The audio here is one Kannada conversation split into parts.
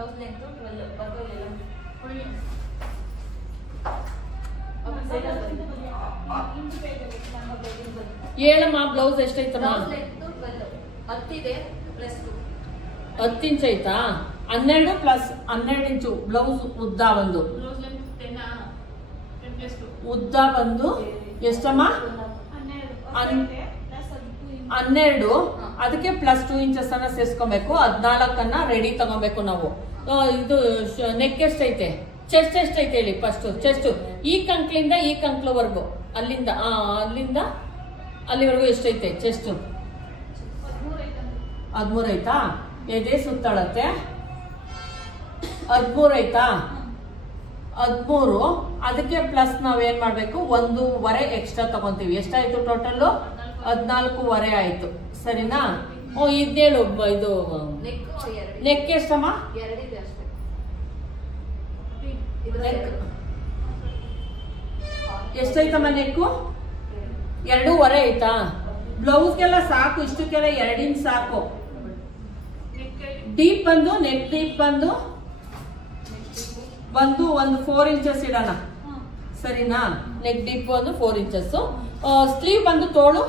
ಬ್ಲೌಸ್ ಲೆಂತ್ 12 ಬರ್ಕೊಳ್ಳಿಲ್ಲ ಕೊಡಿ ಹೇಳಮ್ಮ ಬ್ಲೌಸ್ ಎಷ್ಟೈತಮ್ಮ? 10 ಇದೆ ಪ್ಲಸ್ 10 ಇಂಚ್ ಐತಾ? 12 ಪ್ಲಸ್ 12 ಇಂಚು ಬ್ಲೌಸ್ ಉದ್ದ ಬಂದು ಉದ್ದ ಬಂದು ಎಷ್ಟಮ್ಮ? 12 ಅದಕ್ಕೆ ಪ್ಲಸ್ 2 ಇಂಚಸ್ ಅನ್ನ ಸೇರ್ಸ್ಕೊಬೇಕು. 14 ರೆಡಿ ತಗೋಬೇಕು ನಾವು. ಇದು ನೆಕ್ ಎಷ್ಟೈತೆ? ಚೆಸ್ಟ್ ಎಷ್ಟೈತೆ ಹೇಳಿ ಫಸ್ಟ್. ಚೆಸ್ಟ್ ಈ ಕಂಕ್ಲಿಂದ ಈ ಕಂಕ್ಲವರೆಗೂ ಅಲ್ಲಿಂದ ಅಲ್ಲಿವರೆಗೂ ಎಷ್ಟೈತೆ ಚೆಸ್ಟ್? 13 ಐತಾ? ಎದೆ ಸುತ್ತಳತ್ತೆ 13 ಐತಾ? 13 ಅದಕ್ಕೆ ಪ್ಲಸ್ ನಾವೇನ್ ಮಾಡ್ಬೇಕು? 1.5 ಎಕ್ಸ್ಟ್ರಾ ತಗೊಂತೀವಿ. ಎಷ್ಟಾಯ್ತು ಟೋಟಲ್? 14.5 ಆಯ್ತು. ಸರಿನಾ? ಇದೇಳು ಇದು ನೆಕ್ ಎಷ್ಟಮ್ಮ? ಎಷ್ಟೈತಮ್ಮ ನೆಕ್ಕು? 2.5 ಐತಾ? ಬ್ಲೌಸ್ಗೆಲ್ಲ ಸಾಕು, ಇಷ್ಟಕ್ಕೆಲ್ಲ 2 ಇಂಚ್ ಸಾಕು. ಡೀಪ್ ಬಂದು ನೆಕ್ ಡೀಪ್ ಬಂದು ಒಂದು 4 ಇಂಚಸ್ ಇಡೋಣ. ಸರಿನಾ? ನೆಕ್ ಡೀಪ್ ಒಂದು 4 ಇಂಚಸ್. ಸ್ಲೀವ್ ಬಂದು ತೋಳು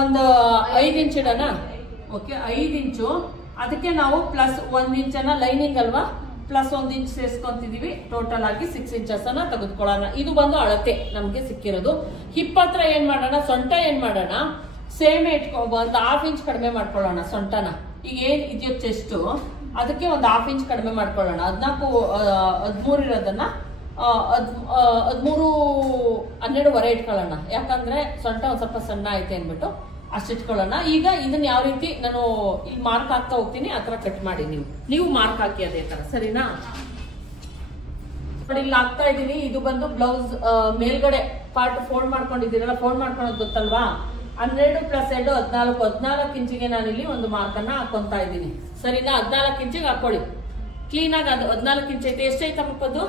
ಒಂದು 5 ಇಂಚ್ ಇಡೋಣ. ಓಕೆ, 5 ಇಂಚು. ಅದಕ್ಕೆ ನಾವು ಪ್ಲಸ್ 1 ಇಂಚನ್ನ ಲೈನಿಂಗ್ ಅಲ್ವಾ, ಪ್ಲಸ್ 1 ಇಂಚ್ ಸೇರ್ಸ್ಕೊಂತಿದೀವಿ. ಟೋಟಲ್ ಆಗಿ 6 ಇಂಚಸ್ ಅನ್ನ ತೆಗೆದುಕೊಳ್ಳೋಣ. ಇದು ಬಂದು ಅಳತೆ ನಮ್ಗೆ ಸಿಕ್ಕಿರೋದು. ಹಿಪ್ ಹತ್ರ ಏನ್ ಮಾಡೋಣ? ಸೊಂಟ ಏನ್ ಮಾಡೋಣ? ಸೇಮ್ ಇಟ್ಕೊ, ಒಂದು 1/2 ಇಂಚ್ ಕಡಿಮೆ ಮಾಡ್ಕೊಳ್ಳೋಣ ಸೊಂಟನ. ಈಗ ಏನ್ ಇದೆಯೋ ಚೆಸ್ಟ್, ಅದಕ್ಕೆ ಒಂದು 1/2 ಇಂಚ್ ಕಡಿಮೆ ಮಾಡ್ಕೊಳ್ಳೋಣ. 13 ಇರೋದನ್ನ 12.5 ಇಟ್ಕೊಳ್ಳೋಣ. ಯಾಕಂದ್ರೆ ಸೊಂಟ ಒಂದ್ ಸ್ವಲ್ಪ ಸಣ್ಣ ಐತೆ ಅನ್ಬಿಟ್ಟು ಅಷ್ಟಿಟ್ಕೊಳ್ಳೋಣ. ಈಗ ಇದನ್ನ ಯಾವ ರೀತಿ ನಾನು ಇಲ್ಲಿ ಮಾರ್ಕ್ ಹಾಕ್ತಾ ಹೋಗ್ತೀನಿ, ಆತರ ಕಟ್ ಮಾಡಿ ನೀವು ಮಾರ್ಕ್ ಹಾಕಿ ಅದೇ ತರ. ಸರಿನಾ? ನೋಡಿ ಇಲ್ಲಿ ಹಾಕ್ತಾ ಇದೀನಿ. ಇದು ಬಂದು ಬ್ಲೌಸ್ ಮೇಲ್ಗಡೆ ಪಾರ್ಟ್ ಫೋಲ್ಡ್ ಮಾಡ್ಕೊಂಡಿದ್ದೀರಲ್ಲ, ಫೋಲ್ಡ್ ಮಾಡ್ಕೊಳೋದು ಗೊತ್ತಲ್ವಾ? 12 ಪ್ಲಸ್ 2 14 ಇಂಚಿಗೆ ನಾನು ಇಲ್ಲಿ ಒಂದು ಮಾರ್ಕ್ ಅನ್ನ ಹಾಕೊಂತಾ ಇದ್ದೀನಿ. ಸರಿನಾ? 14 ಇಂಚಿಗೆ ಹಾಕೊಳ್ಳಿ ಕ್ಲೀನ್ ಆಗಿ. ಅದು 14 ಇಂಚ್ ಐತೆ. ಎಷ್ಟೈತಮ್ಮದು?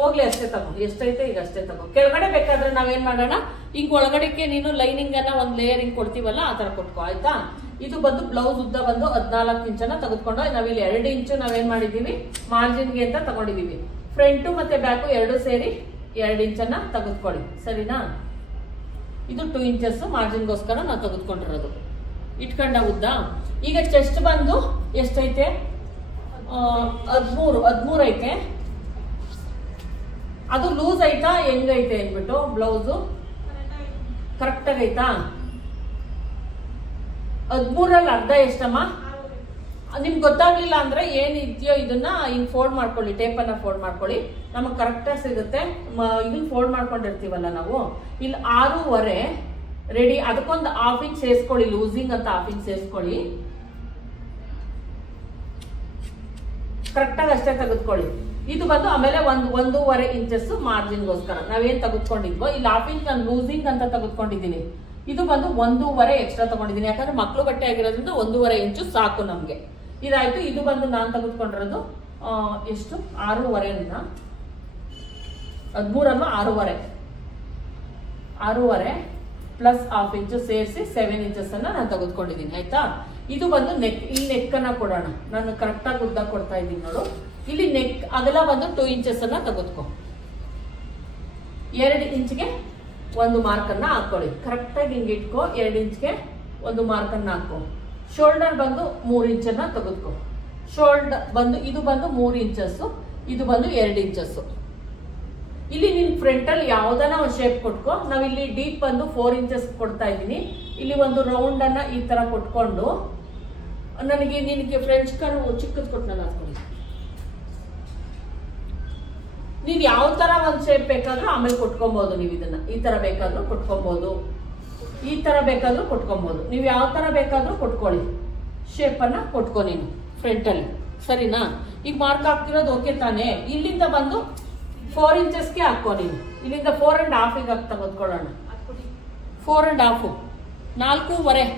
ಹೋಗ್ಲಿ, ಅಷ್ಟೇ ತಗೋ. ಎಷ್ಟೈತೆ ಈಗ ಅಷ್ಟೇ ತಗೋ. ಕೆಳಗಡೆ ಬೇಕಾದ್ರೆ ನಾವೇನ್ ಮಾಡೋಣ? ಹಿಂಗ್ ಒಳಗಡೆಗೆ ನೀನು ಲೈನಿಂಗ್ ಅನ್ನ ಒಂದ್ ಲೇಯರ್ ಹಿಂಗ್ ಕೊಡ್ತೀವಲ್ಲ, ಆತರ ಕೊಟ್ಕೋ. ಆಯ್ತಾ? ಇದು ಬಂದು ಬ್ಲೌಸ್ ಉದ್ದ ಬಂದು 14 ಇಂಚನ್ನ ತೆಗೆದುಕೊಂಡು ನಾವಿಲ್ಲಿ 2 ಇಂಚು ನಾವೇನ್ ಮಾಡಿದೀವಿ? ಮಾರ್ಜಿನ್ಗೆ ಅಂತ ತಗೊಂಡಿದೀವಿ. ಫ್ರಂಟು ಮತ್ತೆ ಬ್ಯಾಕು 2 ಸೇರಿ 2 ಇಂಚನ್ನ ತೆಗೆದುಕೊಳ್ಳಿ. ಸರಿನಾ? ಇದು 2 ಇಂಚಸ್ ಮಾರ್ಜಿನ್ಗೋಸ್ಕರ ನಾವು ತೆಗೆದುಕೊಂಡಿರೋದು. ಇಟ್ಕೊಂಡ ಉದ್ದ. ಈಗ ಚೆಸ್ಟ್ ಬಂದು ಎಷ್ಟೈತೆ? 13 ಐತೆ. ಅದು ಲೂಸ್ ಐತಾ ಹೆಂಗೈತೆ ಅಂದ್ಬಿಟ್ಟು ಬ್ಲೌಸು ಕರೆಕ್ಟ್ ಆಗೈತಾ? 13ರಲ್ಲಿ ಅರ್ಧ ಎಷ್ಟಮ್ಮ? ನಿಮ್ಗೆ ಗೊತ್ತಾಗ್ಲಿಲ್ಲ ಅಂದ್ರೆ ಏನಿದೆಯೋ ಇದನ್ನ ಹಿಂಗ್ ಫೋಲ್ಡ್ ಮಾಡ್ಕೊಳ್ಳಿ, ಟೇಪನ್ನ ಫೋಲ್ಡ್ ಮಾಡ್ಕೊಳ್ಳಿ, ನಮಗ್ ಕರೆಕ್ಟ್ ಆಗಿ ಸಿಗುತ್ತೆ. ಇದನ್ನ ಫೋಲ್ಡ್ ಮಾಡ್ಕೊಂಡಿರ್ತೀವಲ್ಲ ನಾವು, ಇಲ್ಲಿ 6.5 ರೆಡಿ. ಅದಕ್ಕೊಂದು 1/2 ಇಂಚ್ ಸೇರ್ಸ್ಕೊಳ್ಳಿ, ಲೂಸಿಂಗ್ ಅಂತ 1/2 ಇಂಚ್ ಸೇರ್ಸ್ಕೊಳ್ಳಿ. ಕರೆಕ್ಟ್ ಆಗಿ ಅಷ್ಟೇ ತೆಗೆದುಕೊಳ್ಳಿ. ಇದು ಬಂದು ಆಮೇಲೆ 1.5 ಇಂಚಸ್ ಮಾರ್ಜಿನ್ಗೋಸ್ಕರ ನಾವೇನ್ ತೆಗೆದುಕೊಂಡಿದ್ವೋ, ಇಲ್ಲಿ 1/2 ಇಂಚ್ ನಾನು ಲೂಸಿಂಗ್ ಅಂತ ತೆಗೆದುಕೊಂಡಿದ್ದೀನಿ. ಇದು ಬಂದು 1.5 ಎಕ್ಸ್ಟ್ರಾ ತಗೊಂಡಿದ್ದೀನಿ. ಯಾಕಂದ್ರೆ ಮಕ್ಳು ಬಟ್ಟೆ ಆಗಿರೋದ್ರಿಂದ 1.5 ಇಂಚು ಸಾಕು ನಮ್ಗೆ. ಇದಾಯ್ತು. ಇದು ಬಂದು ನಾನು ತೆಗೆದುಕೊಂಡಿರೋದು ಎಷ್ಟು? 6.5 13 6.5 ಪ್ಲಸ್ 1/2 ಇಂಚು ಸೇರಿಸಿ 7 ಇಂಚಸ್ ಅನ್ನ ನಾನು ತೆಗೆದುಕೊಂಡಿದ್ದೀನಿ. ಆಯ್ತಾ? ಇದು ಬಂದು ನೆಕ್. ಇಲ್ಲಿ ನೆಕ್ ಅನ್ನ ಕೊಡೋಣ. ನಾನು ಕರೆಕ್ಟ್ ಆಗಿ ಉದ್ದ ಕೊಡ್ತಾ ಇದ್ದೀನಿ ನೋಡು. ಇಲ್ಲಿ ನೆಕ್ ಅಗಲ ಬಂದು 2 ಇಂಚಸ್ ಅನ್ನ ತೆಗೆದುಕೊ. 2 ಇಂಚ್ಗೆ ಒಂದು ಮಾರ್ಕ್ ಅನ್ನ ಹಾಕೊಳ್ಳಿ. ಕರೆಕ್ಟ್ ಆಗಿ ಹಿಂಗೆ ಇಟ್ಕೋ. 2 ಇಂಚ್ಗೆ ಒಂದು ಮಾರ್ಕ್ ಅನ್ನ ಹಾಕೋ. ಶೋಲ್ಡರ್ ಬಂದು 3 ಇಂಚನ್ನ ತೆಗೆದುಕೋ. ಶೋಲ್ಡರ್ ಬಂದು ಇದು ಬಂದು 3 ಇಂಚಸ್, ಇದು ಬಂದು 2 ಇಂಚಸ್. ಇಲ್ಲಿ ನಿನ್ ಫ್ರಂಟ್ ಅಲ್ಲಿ ಯಾವ್ದಾನ ಒಂದು ಶೇಪ್ ಕೊಟ್ಕೋ. ನಾವಿಲ್ಲಿ ಡೀಪ್ ಬಂದು 4 ಇಂಚಸ್ ಕೊಡ್ತಾ ಇದ್ದೀನಿ. ಇಲ್ಲಿ ಒಂದು ರೌಂಡ್ ಅನ್ನ ಈ ತರ ಕೊಟ್ಕೊಂಡು ನಿನಗೆ ಫ್ರೆಂಚ್ ಕರ್ವ್ ಚಿಕ್ಕದ್ ಕೊಟ್ಟನಲ್ಲ ಹಾಕೊಳ್ಳಿ. ನೀವ್ ಯಾವ ತರ ಒಂದ್ ಶೇಪ್ ಬೇಕಾದ್ರೂ ಆಮೇಲೆ ಕೊಟ್ಕೊಬಹುದು. ನೀವು ಇದನ್ನ ಈ ತರ ಬೇಕಾದ್ರೂ ಕೊಟ್ಕೊಬಹುದು, ಈ ತರ ಬೇಕಾದ್ರೂ ಕೊಟ್ಕೊಬಹುದು. ನೀವು ಯಾವ ತರ ಬೇಕಾದ್ರೂ ಕೊಟ್ಕೊಳ್ಳಿ. ಶೇಪ್ ಅನ್ನ ಕೊಟ್ಕೊ ನೀನು ಫ್ರಂಟ್ ಅಲ್ಲಿ. ಸರಿನಾ? ಈಗ ಮಾರ್ಕ್ ಹಾಕ್ತಿರೋದು ಓಕೆ ತಾನೆ? ಇಲ್ಲಿಂದ ಬಂದು 4 ಇಂಚಸ್ಗೆ ಹಾಕೋ ನೀನು. ಇಲ್ಲಿಂದ 4.5 ಹಾಕಿ ತೆಗೆದುಕೊಳ್ಳೋಣ. 4.5 4.5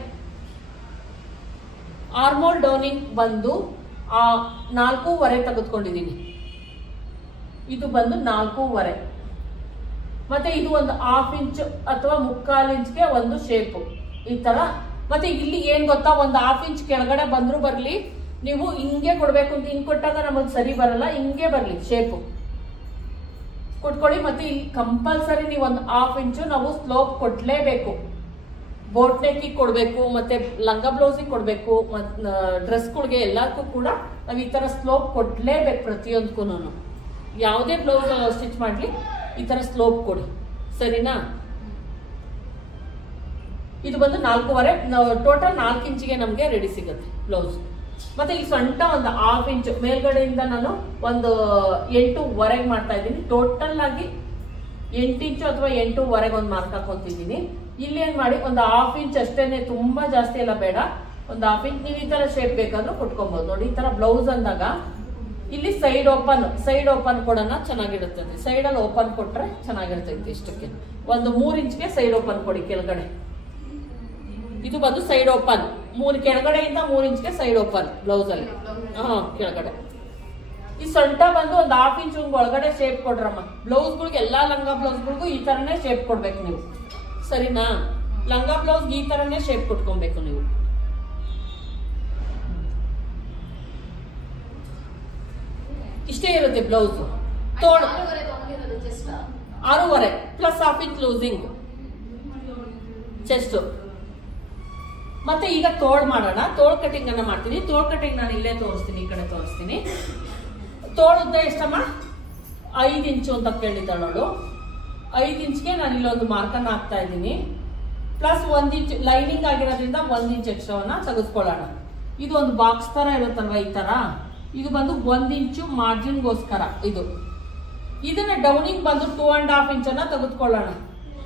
ಆರ್ಮೋಲ್ ಡೌನಿಂಗ್ ಬಂದು 4.5 ತೆಗೆದುಕೊಂಡಿದ್ದೀನಿ. ಇದು ಬಂದು 4.5. ಮತ್ತೆ ಇದು ಒಂದು 1/2 ಇಂಚ್ ಅಥವಾ 3/4 ಇಂಚ್ಗೆ ಒಂದು ಶೇಪ್ ಈ ತರ ಮತ್ತೆ ಇಲ್ಲಿ ಏನ್ ಗೊತ್ತಾ, ಒಂದು 1/2 ಇಂಚ್ ಕೆಳಗಡೆ ಬಂದ್ರು ಬರ್ಲಿ, ನೀವು ಹಿಂಗೆ ಕೊಡ್ಬೇಕು ಅಂತ ಹಿಂಗ್ ಕೊಟ್ಟಾಗ ನಮಗ್ ಸರಿ ಬರಲ್ಲ, ಹಿಂಗೆ ಬರ್ಲಿ ಶೇಪು ಕೊಟ್ಕೊಳ್ಳಿ. ಮತ್ತೆ ಇಲ್ಲಿ ಕಂಪಲ್ಸರಿ ನೀವು ಒಂದು 1/2 ಇಂಚು ನಾವು ಸ್ಲೋಪ್ ಕೊಡ್ಲೇಬೇಕು. ಬೋಟ್ ನೆಕ್ಕಿಗೆ ಕೊಡ್ಬೇಕು, ಮತ್ತೆ ಲಂಗ ಬ್ಲೌಸಿಗೆ ಕೊಡ್ಬೇಕು, ಮತ್ತೆ ಡ್ರೆಸ್ಗಳಿಗೆ ಎಲ್ಲದಕ್ಕೂ ಕೂಡ ನಾವು ಈ ತರ ಸ್ಲೋಪ್ ಕೊಡ್ಲೇಬೇಕು. ಪ್ರತಿಯೊಂದಕ್ಕೂ ಯಾವುದೇ ಬ್ಲೌಸ್ ಸ್ಟಿಚ್ ಮಾಡ್ಲಿ ಈ ತರ ಸ್ಲೋಪ್ ಕೊಡಿ, ಸರಿನಾ? ಇದು ಬಂದು 4.5 ಟೋಟಲ್ 4 ಇಂಚಿಗೆ ನಮ್ಗೆ ರೆಡಿ ಸಿಗುತ್ತೆ ಬ್ಲೌಸ್. ಮತ್ತೆ ಈ ಸೊಂಟ ಒಂದು 1/2 ಇಂಚು ಮೇಲ್ಗಡೆಯಿಂದ ನಾನು ಒಂದು 8.5 ಮಾಡ್ತಾ ಇದ್ದೀನಿ. ಟೋಟಲ್ ಆಗಿ 8 ಇಂಚು ಅಥವಾ 8.5 ಒಂದು ಮಾರ್ಕ್ ಹಾಕೊಂತಿದ್ದೀನಿ. ಇಲ್ಲಿ ಏನ್ ಮಾಡಿ ಒಂದು 1/2 ಇಂಚ್ ಅಷ್ಟೇನೆ, ತುಂಬಾ ಜಾಸ್ತಿ ಎಲ್ಲ ಬೇಡ. ಒಂದು 1/2 ಇಂಚ್ ನೀವು ಈ ತರ ಶೇಪ್ ಬೇಕಾದ್ರೂ ಕೊಟ್ಕೊಬಹುದು. ನೋಡಿ, ಈ ತರ ಬ್ಲೌಸ್ ಅಂದಾಗ ಇಲ್ಲಿ ಸೈಡ್ ಓಪನ್ ಕೊಡೋಣ, ಚೆನ್ನಾಗಿರುತ್ತದೆ. ಸೈಡ್ ಅಲ್ಲಿ ಓಪನ್ ಕೊಟ್ರೆ ಚೆನ್ನಾಗಿರ್ತೈತಿ. ಇಷ್ಟಕ್ಕೆ ಒಂದು 3 ಇಂಚ್ಗೆ ಸೈಡ್ ಓಪನ್ ಕೊಡಿ ಕೆಳಗಡೆ. ಇದು ಬಂದು ಸೈಡ್ ಓಪನ್, ಕೆಳಗಡೆಯಿಂದ 3 ಇಂಚ್ಗೆ ಸೈಡ್ ಓಪನ್ ಬ್ಲೌಸ್ ಅಲ್ಲಿ. ಕೆಳಗಡೆ ಈ ಸೊಂಟ ಬಂದು ಒಂದು 1/2 ಇಂಚ್ ಒಳಗಡೆ ಶೇಪ್ ಕೊಡ್ರಮ್ಮ. ಬ್ಲೌಸ್ಗಳಿಗೆ ಎಲ್ಲಾ ಲಂಗ ಬ್ಲೌಸ್ಗಳಿಗೂ ಈ ತರನೇ ಶೇಪ್ ಕೊಡ್ಬೇಕು ನೀವು, ಸರಿನಾ? ಲಂಗ ಬ್ಲೌಸ್ ಈ ತರನೇ ಶೇಪ್ ಕೊಟ್ಕೊಬೇಕು ನೀವು. ಇಷ್ಟೇ ಇರುತ್ತೆ ಬ್ಲೌಸ್. ತೋಳು 6.5 ಪ್ಲಸ್ 1/2 ಇಂಚ್ ಲೂಸಿಂಗ್ ಚೆಸ್ಟ್. ಮತ್ತೆ ಈಗ ತೋಳ್ ಮಾಡೋಣ. ತೋಳ್ ಕಟಿಂಗ್ ಅನ್ನ ಮಾಡ್ತೀನಿ. ತೋಳ್ ಕಟಿಂಗ್ ನಾನು ಇಲ್ಲೇ ತೋರಿಸ್ತೀನಿ, ಈ ಕಡೆ ತೋರಿಸ್ತೀನಿ. ತೋಳುದ್ದ ಎಷ್ಟಮ್ಮ? 5 ಇಂಚು ಅಂತ ಕೇಳಿದ್ದಾಳು. 5 ಇಂಚ್ಗೆ ನಾನು ಇಲ್ಲೊಂದು ಮಾರ್ಕನ್ನ ಹಾಕ್ತಾ ಇದ್ದೀನಿ. ಪ್ಲಸ್ 1 ಇಂಚ್ ಲೈನಿಂಗ್ ಆಗಿರೋದ್ರಿಂದ 1 ಇಂಚ್ ಎಕ್ಸ್ಟ್ರಾವನ್ನ ತೆಗೆದುಕೊಳ್ಳೋಣ. ಇದು ಒಂದು ಬಾಕ್ಸ್ ತರ ಇರುತ್ತಲ್ವಾ ಈ ತರ, ಇದು ಬಂದು 1 ಇಂಚು ಮಾರ್ಜಿನ್ಗೋಸ್ಕರ. ಇದನ್ನ ಡೌನಿಂಗ್ ಬಂದು 2.5 ಇಂಚನ್ನ ತೆಗೆದುಕೊಳ್ಳೋಣ.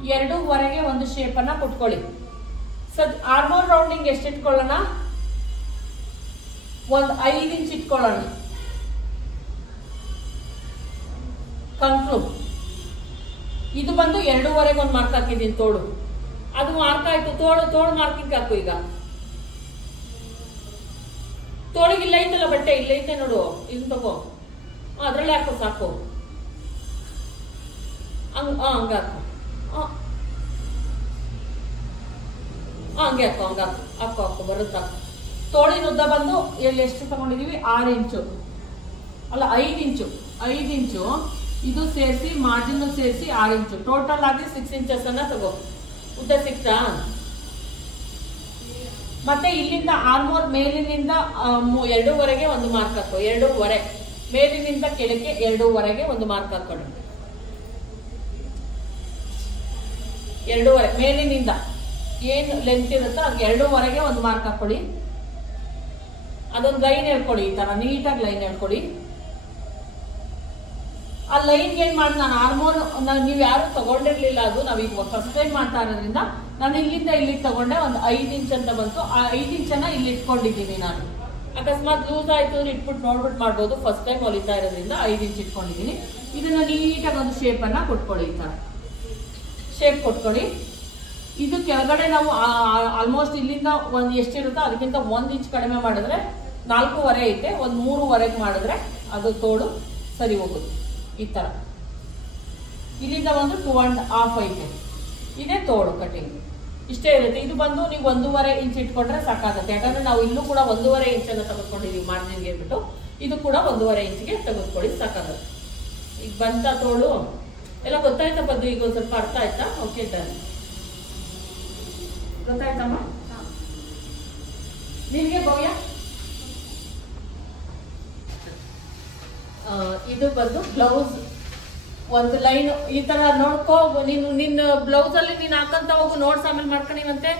2.5ಗೆ ಒಂದು ಶೇಪ್ ಅನ್ನ ಕೊಟ್ಕೊಳ್ಳಿ. ಆರ್ಮೋಲ್ ರೌಂಡಿಂಗ್ ಎಷ್ಟು ಇಟ್ಕೊಳ್ಳೋಣ? ಒಂದು 5 ಇಂಚ್ ಇಟ್ಕೊಳ್ಳೋಣ. ಕಂಕ್ಲು ಇದು ಬಂದು 2.5ಗೆ ಒಂದು ಮಾರ್ಕ್ ಹಾಕಿದ್ದೀನಿ. ತೋಳು ಅದು ಮಾರ್ಕ್ ಆಯ್ತು. ತೋಳು ಮಾರ್ಕಿಂಗ್ ಹಾಕು. ಈಗ ತೋಳಿಗೆ ಇಲ್ಲ ಐತಲ್ಲ ಬಟ್ಟೆ, ಇಲ್ಲ ಐತೆ ನೋಡು, ಇದು ತಗೋ, ಅದ್ರಲ್ಲಿ ಹಾಕೋ ಸಾಕು. ಹಂಗ ಹಾಕು, ಹಂಗೆ ಹಾಕು ಬರುತ್ತಾ? ತೋಳಿನ ಉದ್ದ ಬಂದು ಇಲ್ಲಿ ಎಷ್ಟು ತಗೊಂಡಿದೀವಿ? 6 ಇಂಚು ಅಲ್ಲ 5 ಇಂಚು. ಇದು ಸೇರಿಸಿ ಮಾರ್ಜಿನ್ ಸೇರಿಸಿ 6 ಇಂಚು. ಟೋಟಲ್ ಆಗಿ 6 ಇಂಚಸ್ ಅನ್ನ ತಗೋ. ಉದ್ದ ಸಿಕ್ತಾ? ಮತ್ತೆ ಇಲ್ಲಿಂದ ಆರ್ಮೋರ್ ಮೇಲಿನಿಂದ 2.5ಗೆ ಒಂದು ಮಾರ್ಕ್ ಹಾಕೋ. 2.5 ಮೇಲಿನಿಂದ ಕೆಳಕ್ಕೆ 2.5ಗೆ ಒಂದು ಮಾರ್ಕ್ ಹಾಕೊಳ್ಳಿ. 2.5 ಮೇಲಿನಿಂದ ಏನು ಲೆಂತ್ ಇರುತ್ತೋ ಅದಕ್ಕೆ 2.5ಗೆ ಒಂದು ಮಾರ್ಕ್ ಹಾಕೊಳ್ಳಿ. ಅದೊಂದು ಲೈನ್ ಹೇಳ್ಕೊಡಿ, ಈ ತರ ನೀಟಾಗಿ ಲೈನ್ ಹೇಳ್ಕೊಡಿ. ಆ ಲೈನ್ ಏನ್ ಮಾಡಿ ನಾನು ಆರ್ಮೋರ್ ನೀವು ಯಾರು ತಗೊಂಡಿರ್ಲಿಲ್ಲ, ಅದು ನಾವೀಗ ಫಸ್ಟ್ ಟೈಮ್ ಮಾಡ್ತಾ ಇರೋದ್ರಿಂದ ನಾನು ಇಲ್ಲಿಂದ ಇಲ್ಲಿಗೆ ತಗೊಂಡೆ. ಒಂದು 5 ಇಂಚ್ ಅಂತ ಬಂತು. ಆ 5 ಇಂಚನ್ನ ಇಲ್ಲಿ ಇಟ್ಕೊಂಡಿದ್ದೀನಿ ನಾನು. ಅಕಸ್ಮಾತ್ ಲೂಸ್ ಆಯ್ತು ಅಂದ್ರೆ ಇಟ್ಬಿಟ್ಟು ನೋಡ್ಬಿಟ್ಟು ಮಾಡ್ಬೋದು. ಫಸ್ಟ್ ಟೈಮ್ ಹೊಲಿತಾ ಇರೋದ್ರಿಂದ 5 ಇಂಚ್ ಇಟ್ಕೊಂಡಿದ್ದೀನಿ. ಇದನ್ನ ನೀಟಾಗಿ ಒಂದು ಶೇಪ್ ಅನ್ನ ಕೊಟ್ಕೊಳ್ಳಿ. ಈ ತರ ಶೇಪ್ ಕೊಟ್ಕೊಳ್ಳಿ. ಇದು ಕೆಳಗಡೆ ನಾವು ಆಲ್ಮೋಸ್ಟ್ ಇಲ್ಲಿಂದ ಒಂದು ಎಷ್ಟಿರುತ್ತೋ ಅದಕ್ಕಿಂತ 1 ಇಂಚ್ ಕಡಿಮೆ ಮಾಡಿದ್ರೆ 4.5 ಐತೆ. ಒಂದು 3.5 ಮಾಡಿದ್ರೆ ಅದು ತೋಳು ಸರಿ ಹೋಗುತ್ತೆ. ಈ ತರ ಇಲ್ಲಿಂದ ಒಂದು 2.5 ಐತೆ. ಇದೇ ತೋಳು ಕಟಿಂಗ್. ಇಷ್ಟೇ ಇರುತ್ತೆ. ಇದು ಬಂದು ನೀವು 1.5 ಇಂಚ್ ಇಟ್ಕೊಂಡ್ರೆ ಸಾಕಾಗುತ್ತೆ. ಯಾಕಂದ್ರೆ ನಾವು ಇಲ್ಲೂ ಕೂಡ 1.5 ಇಂಚನ್ನು ತೆಗೆದುಕೊಂಡಿದೀವಿ ಮಾರ್ಜಿನ್ಗೆ ಬಿಟ್ಟು. ಇದು ಕೂಡ 1.5 ಇಂಚಿಗೆ ತೆಗೆದುಕೊಳ್ಳಿ, ಸಾಕಾಗುತ್ತೆ. ಈಗ ಬಂತ ತೋಳು ಎಲ್ಲ ಗೊತ್ತಾಯ್ತಾ? ಪದ್ದು ಈಗ ಒಂದು ಸ್ವಲ್ಪ ಅರ್ಥ ಆಯ್ತಾ? Okay, done. ಗೊತ್ತಾಯ್ತಮ್ಮ ನಿನ್ಗೆ ಭವ್ಯ? ಇದು ಬಂದು ಬ್ಲೌಸ್ ಒಂದು ಲೈನ್ ಈ ತರ ನೋಡ್ಕೋ. ನೀನು ನಿನ್ನ ಬ್ಲೌಸ್ ಅಲ್ಲಿ ನೀನ್ ಹಾಕಂತ ಹೋಗು. ನೋಟ್ಸ್ ಆಮೇಲೆ ಮಾಡ್ಕೊಂಡಿವಂತೆ.